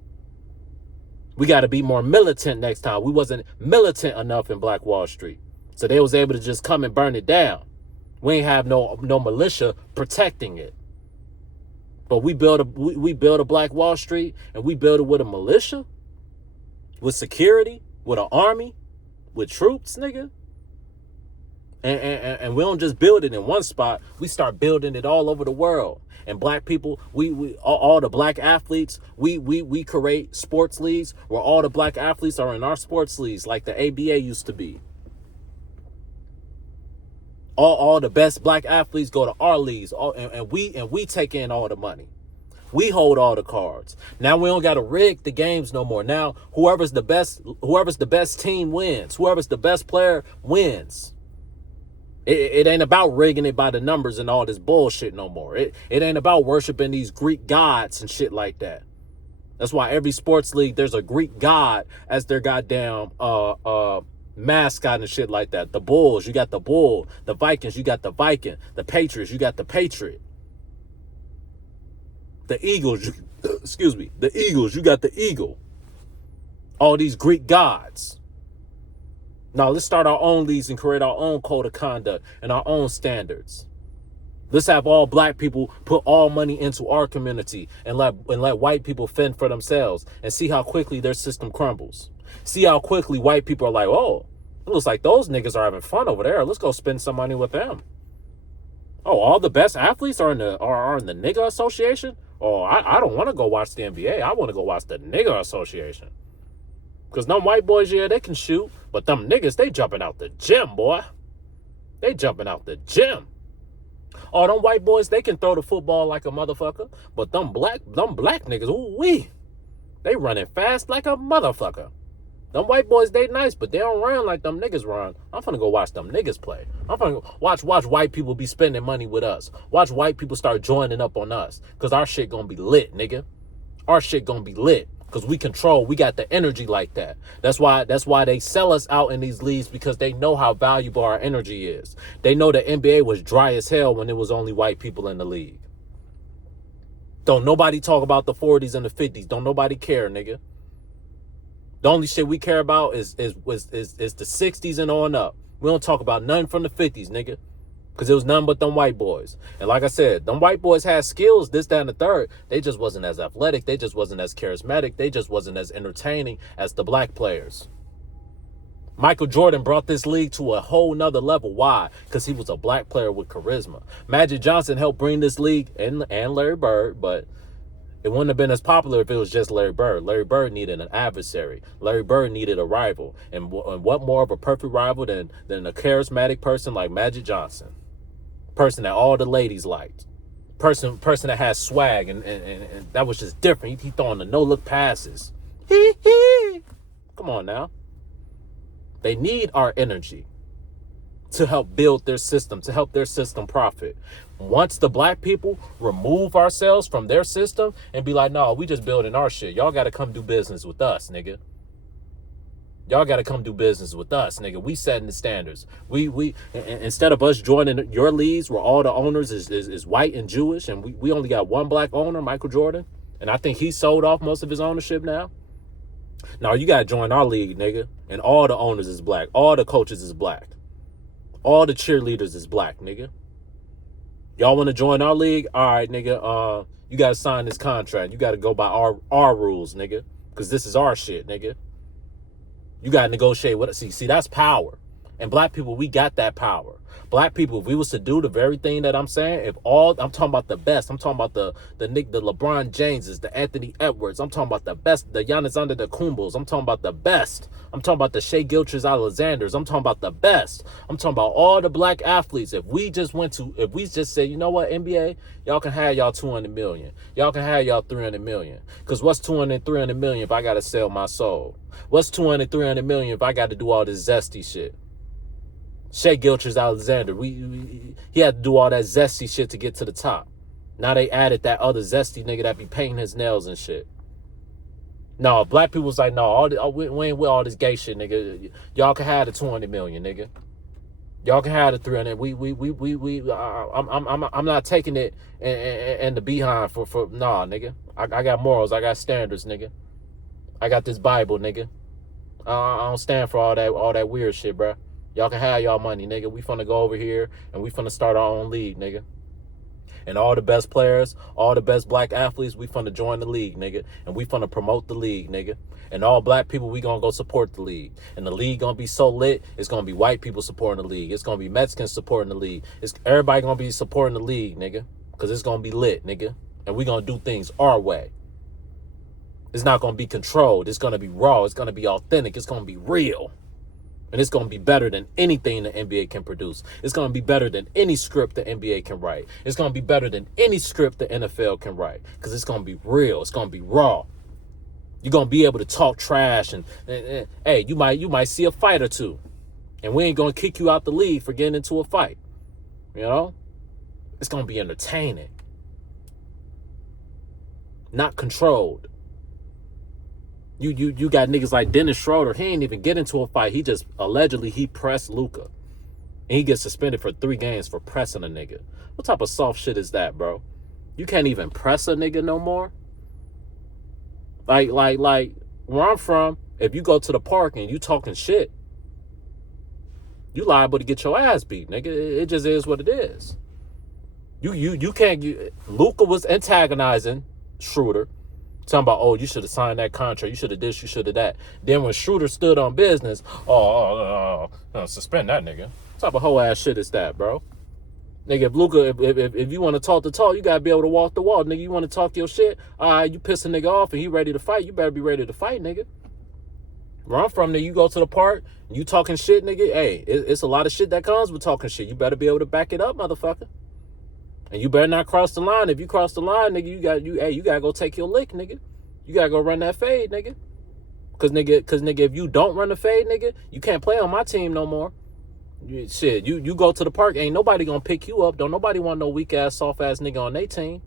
We got to be more militant next time. We wasn't militant enough in Black Wall Street. So they was able to just come and burn it down. We ain't have no militia protecting it. But we build a Black Wall Street and we build it with a militia, with security, with an army, with troops, nigga. And we don't just build it in one spot. We start building it all over the world. And black people, we all the black athletes, we create sports leagues where all the black athletes are in our sports leagues, like the ABA used to be. All the best black athletes go to our leagues, and we take in all the money. We hold all the cards. Now we don't got to rig the games no more. Now whoever's the best team wins. Whoever's the best player wins. It ain't about rigging it by the numbers and all this bullshit no more. It ain't about worshiping these Greek gods and shit like that. That's why every sports league there's a Greek god as their goddamn mascot and shit like that. The Bulls, you got the Bull. The Vikings, you got the Viking. The Patriots, you got the Patriot. The Eagles, the Eagles, you got the Eagle. All these Greek gods. Now let's start our own leagues and create our own code of conduct and our own standards. Let's have all black people put all money into our community and let white people fend for themselves and see how quickly their system crumbles. See how quickly white people are like, oh, it looks like those niggas are having fun over there. Let's go spend some money with them. Oh, all the best athletes are in the nigga association? Oh, I don't want to go watch the NBA. I want to go watch the nigga association. Because them white boys, yeah, they can shoot. But them niggas, they jumping out the gym, boy. They jumping out the gym. Oh, them white boys, they can throw the football like a motherfucker. But them black niggas, ooh-wee. They running fast like a motherfucker. Them white boys, they nice, but they don't run like them niggas run. I'm finna go watch them niggas play. I'm finna go watch white people be spending money with us. Watch white people start joining up on us. Because our shit gonna be lit, nigga. Our shit gonna be lit. Because we got the energy like that. That's why they sell us out in these leagues, because they know how valuable our energy is. They know the NBA was dry as hell when it was only white people in the league. Don't nobody talk about the 40s and the 50s. Don't nobody care, nigga. The only shit we care about is the 60s and on up. We don't talk about nothing from the 50s, nigga. Because it was none but them white boys. And like I said, them white boys had skills, this, that, and the third. They just wasn't as athletic. They just wasn't as charismatic. They just wasn't as entertaining as the black players. Michael Jordan brought this league to a whole nother level. Why? Because he was a black player with charisma. Magic Johnson helped bring this league, and Larry Bird, but it wouldn't have been as popular if it was just Larry Bird. Larry Bird needed an adversary. Larry Bird needed a rival. And what more of a perfect rival than a charismatic person like Magic Johnson? Person that all the ladies liked. Person that has swag, and that was just different. He throwing the no-look passes. Come on now. They need our energy to help build their system, to help their system profit. Once the black people remove ourselves from their system and be like, no, we just building our shit. Y'all got to come do business with us, nigga. Y'all got to come do business with us, nigga. We setting the standards. We instead of us joining your leagues where all the owners is white and Jewish, and we only got one black owner, Michael Jordan, and I think he sold off most of his ownership now. Now you got to join our league, nigga, and all the owners is black. All the coaches is black. All the cheerleaders is black, nigga. Y'all want to join our league? All right, nigga. You got to sign this contract. You got to go by our rules, nigga, because this is our shit, nigga. You got to negotiate with us. See, that's power. And black people, we got that power. Black people, if we was to do the very thing that I'm saying, I'm talking about the best. I'm talking about the LeBron Jameses, the Anthony Edwards. I'm talking about the best, the Giannis Antetokounmpos. I'm talking about the best. I'm talking about the Shai Gilgeous-Alexanders. I'm talking about the best. I'm talking about all the black athletes. If we just said, you know what, NBA, y'all can have y'all 200 million. Y'all can have y'all 300 million. Because what's 200, 300 million if I got to sell my soul? What's 200, 300 million if I got to do all this zesty shit? Shai Gilgeous-Alexander, he had to do all that zesty shit to get to the top. Now they added that other zesty nigga that be painting his nails and shit. No, black people's like, no, we ain't with all this gay shit, nigga. Y'all can have the 200 million, nigga. Y'all can have the 300. I'm not taking it and the behind for nah, nigga. I got morals. I got standards, nigga. I got this Bible, nigga. I don't stand for all that weird shit, bro. Y'all can have y'all money, nigga. We finna go over here and we finna start our own league, nigga. And all the best players, all the best black athletes, we finna join the league, nigga. And we finna promote the league, nigga. And all black people, we gonna go support the league. And the league gonna be so lit, it's gonna be white people supporting the league. It's gonna be Mexicans supporting the league. Everybody gonna be supporting the league, nigga. Because it's gonna be lit, nigga. And we gonna do things our way. It's not gonna be controlled. It's gonna be raw. It's gonna be authentic. It's gonna be real. And it's going to be better than anything the NBA can produce. It's going to be better than any script the NBA can write. It's going to be better than any script the NFL can write. Because it's going to be real. It's going to be raw. You're going to be able to talk trash. And hey, you might see a fight or two. And we ain't going to kick you out the league for getting into a fight. You know? It's going to be entertaining. Not controlled. You got niggas like Dennis Schroeder. He ain't even get into a fight. He just allegedly he pressed Luka. And he gets suspended for 3 games for pressing a nigga. What type of soft shit is that, bro? You can't even press a nigga no more? Like where I'm from, if you go to the park and you talking shit, You liable to get your ass beat, nigga. It just is what it is. You can't. Luka was antagonizing Schroeder, talking about, oh, you should have signed that contract. You should have this. You should have that. Then when Schroeder stood on business, suspend that nigga. What type of whole ass shit is that, bro? Nigga, if Luka, if you want to talk the talk, you gotta be able to walk the walk, nigga. You want to talk your shit, all right, you piss a nigga off and he ready to fight, you better be ready to fight, nigga. Where I'm from, nigga, you go to the park, you talking shit, nigga, hey, it's a lot of shit that comes with talking shit. You better be able to back it up, motherfucker. And you better not cross the line. If you cross the line, nigga, you gotta go take your lick, nigga. You gotta go run that fade, nigga. Cause nigga, if you don't run the fade, nigga, you can't play on my team no more. You go to the park, ain't nobody gonna pick you up. Don't nobody want no weak ass, soft ass nigga on their team.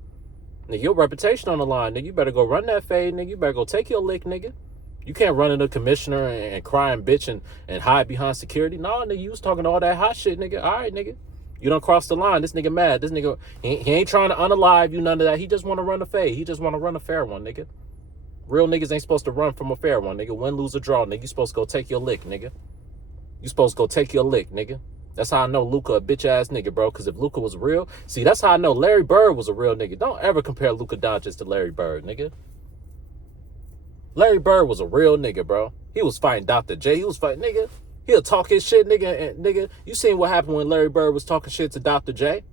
Nigga, your reputation on the line, nigga. You better go run that fade, nigga. You better go take your lick, nigga. You can't run into the commissioner and cry and bitch and hide behind security. No, nigga, you was talking all that hot shit, nigga. All right, nigga. You don't cross the line. This nigga mad. This nigga, he ain't trying to unalive you, none of that. He just want to run a fade. He just want to run a fair one, nigga. Real niggas ain't supposed to run from a fair one, nigga. Win, lose, or draw, nigga. You supposed to go take your lick, nigga. You supposed to go take your lick, nigga. That's how I know Luka a bitch-ass nigga, bro. Because if Luka was real, see, that's how I know Larry Bird was a real nigga. Don't ever compare Luka Doncic to Larry Bird, nigga. Larry Bird was a real nigga, bro. He was fighting Dr. J. He was fighting, nigga. He'll talk his shit, nigga. And, nigga, you seen what happened when Larry Bird was talking shit to Dr. J?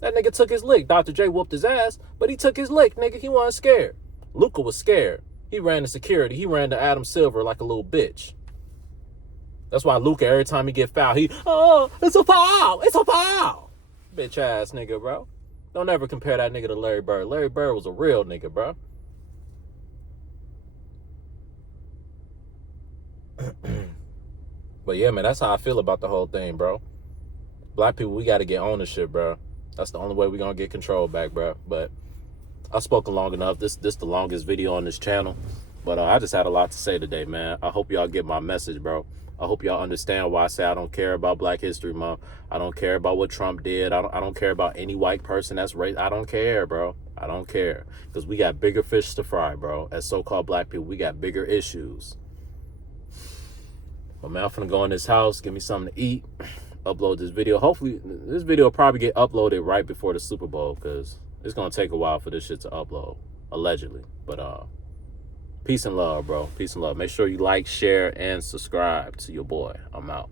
That nigga took his lick. Dr. J whooped his ass, but he took his lick, nigga. He wasn't scared. Luka was scared. He ran to security. He ran to Adam Silver like a little bitch. That's why Luka, every time he get fouled, it's a foul. It's a foul. Bitch ass nigga, bro. Don't ever compare that nigga to Larry Bird. Larry Bird was a real nigga, bro. But yeah, man, that's how I feel about the whole thing, bro. Black people, we got to get ownership, bro. That's the only way we're going to get control back, bro. But I've spoken long enough. This the longest video on this channel. But I just had a lot to say today, man. I hope y'all get my message, bro. I hope y'all understand why I say I don't care about Black History Month. I don't care about what Trump did. I don't care about any white person that's racist. I don't care, bro. I don't care. Because we got bigger fish to fry, bro. As so-called black people, we got bigger issues. But man, I'm finna go in this house, give me something to eat, upload this video. Hopefully, this video will probably get uploaded right before the Super Bowl because it's gonna take a while for this shit to upload, allegedly. But peace and love, bro. Peace and love. Make sure you like, share, and subscribe to your boy. I'm out.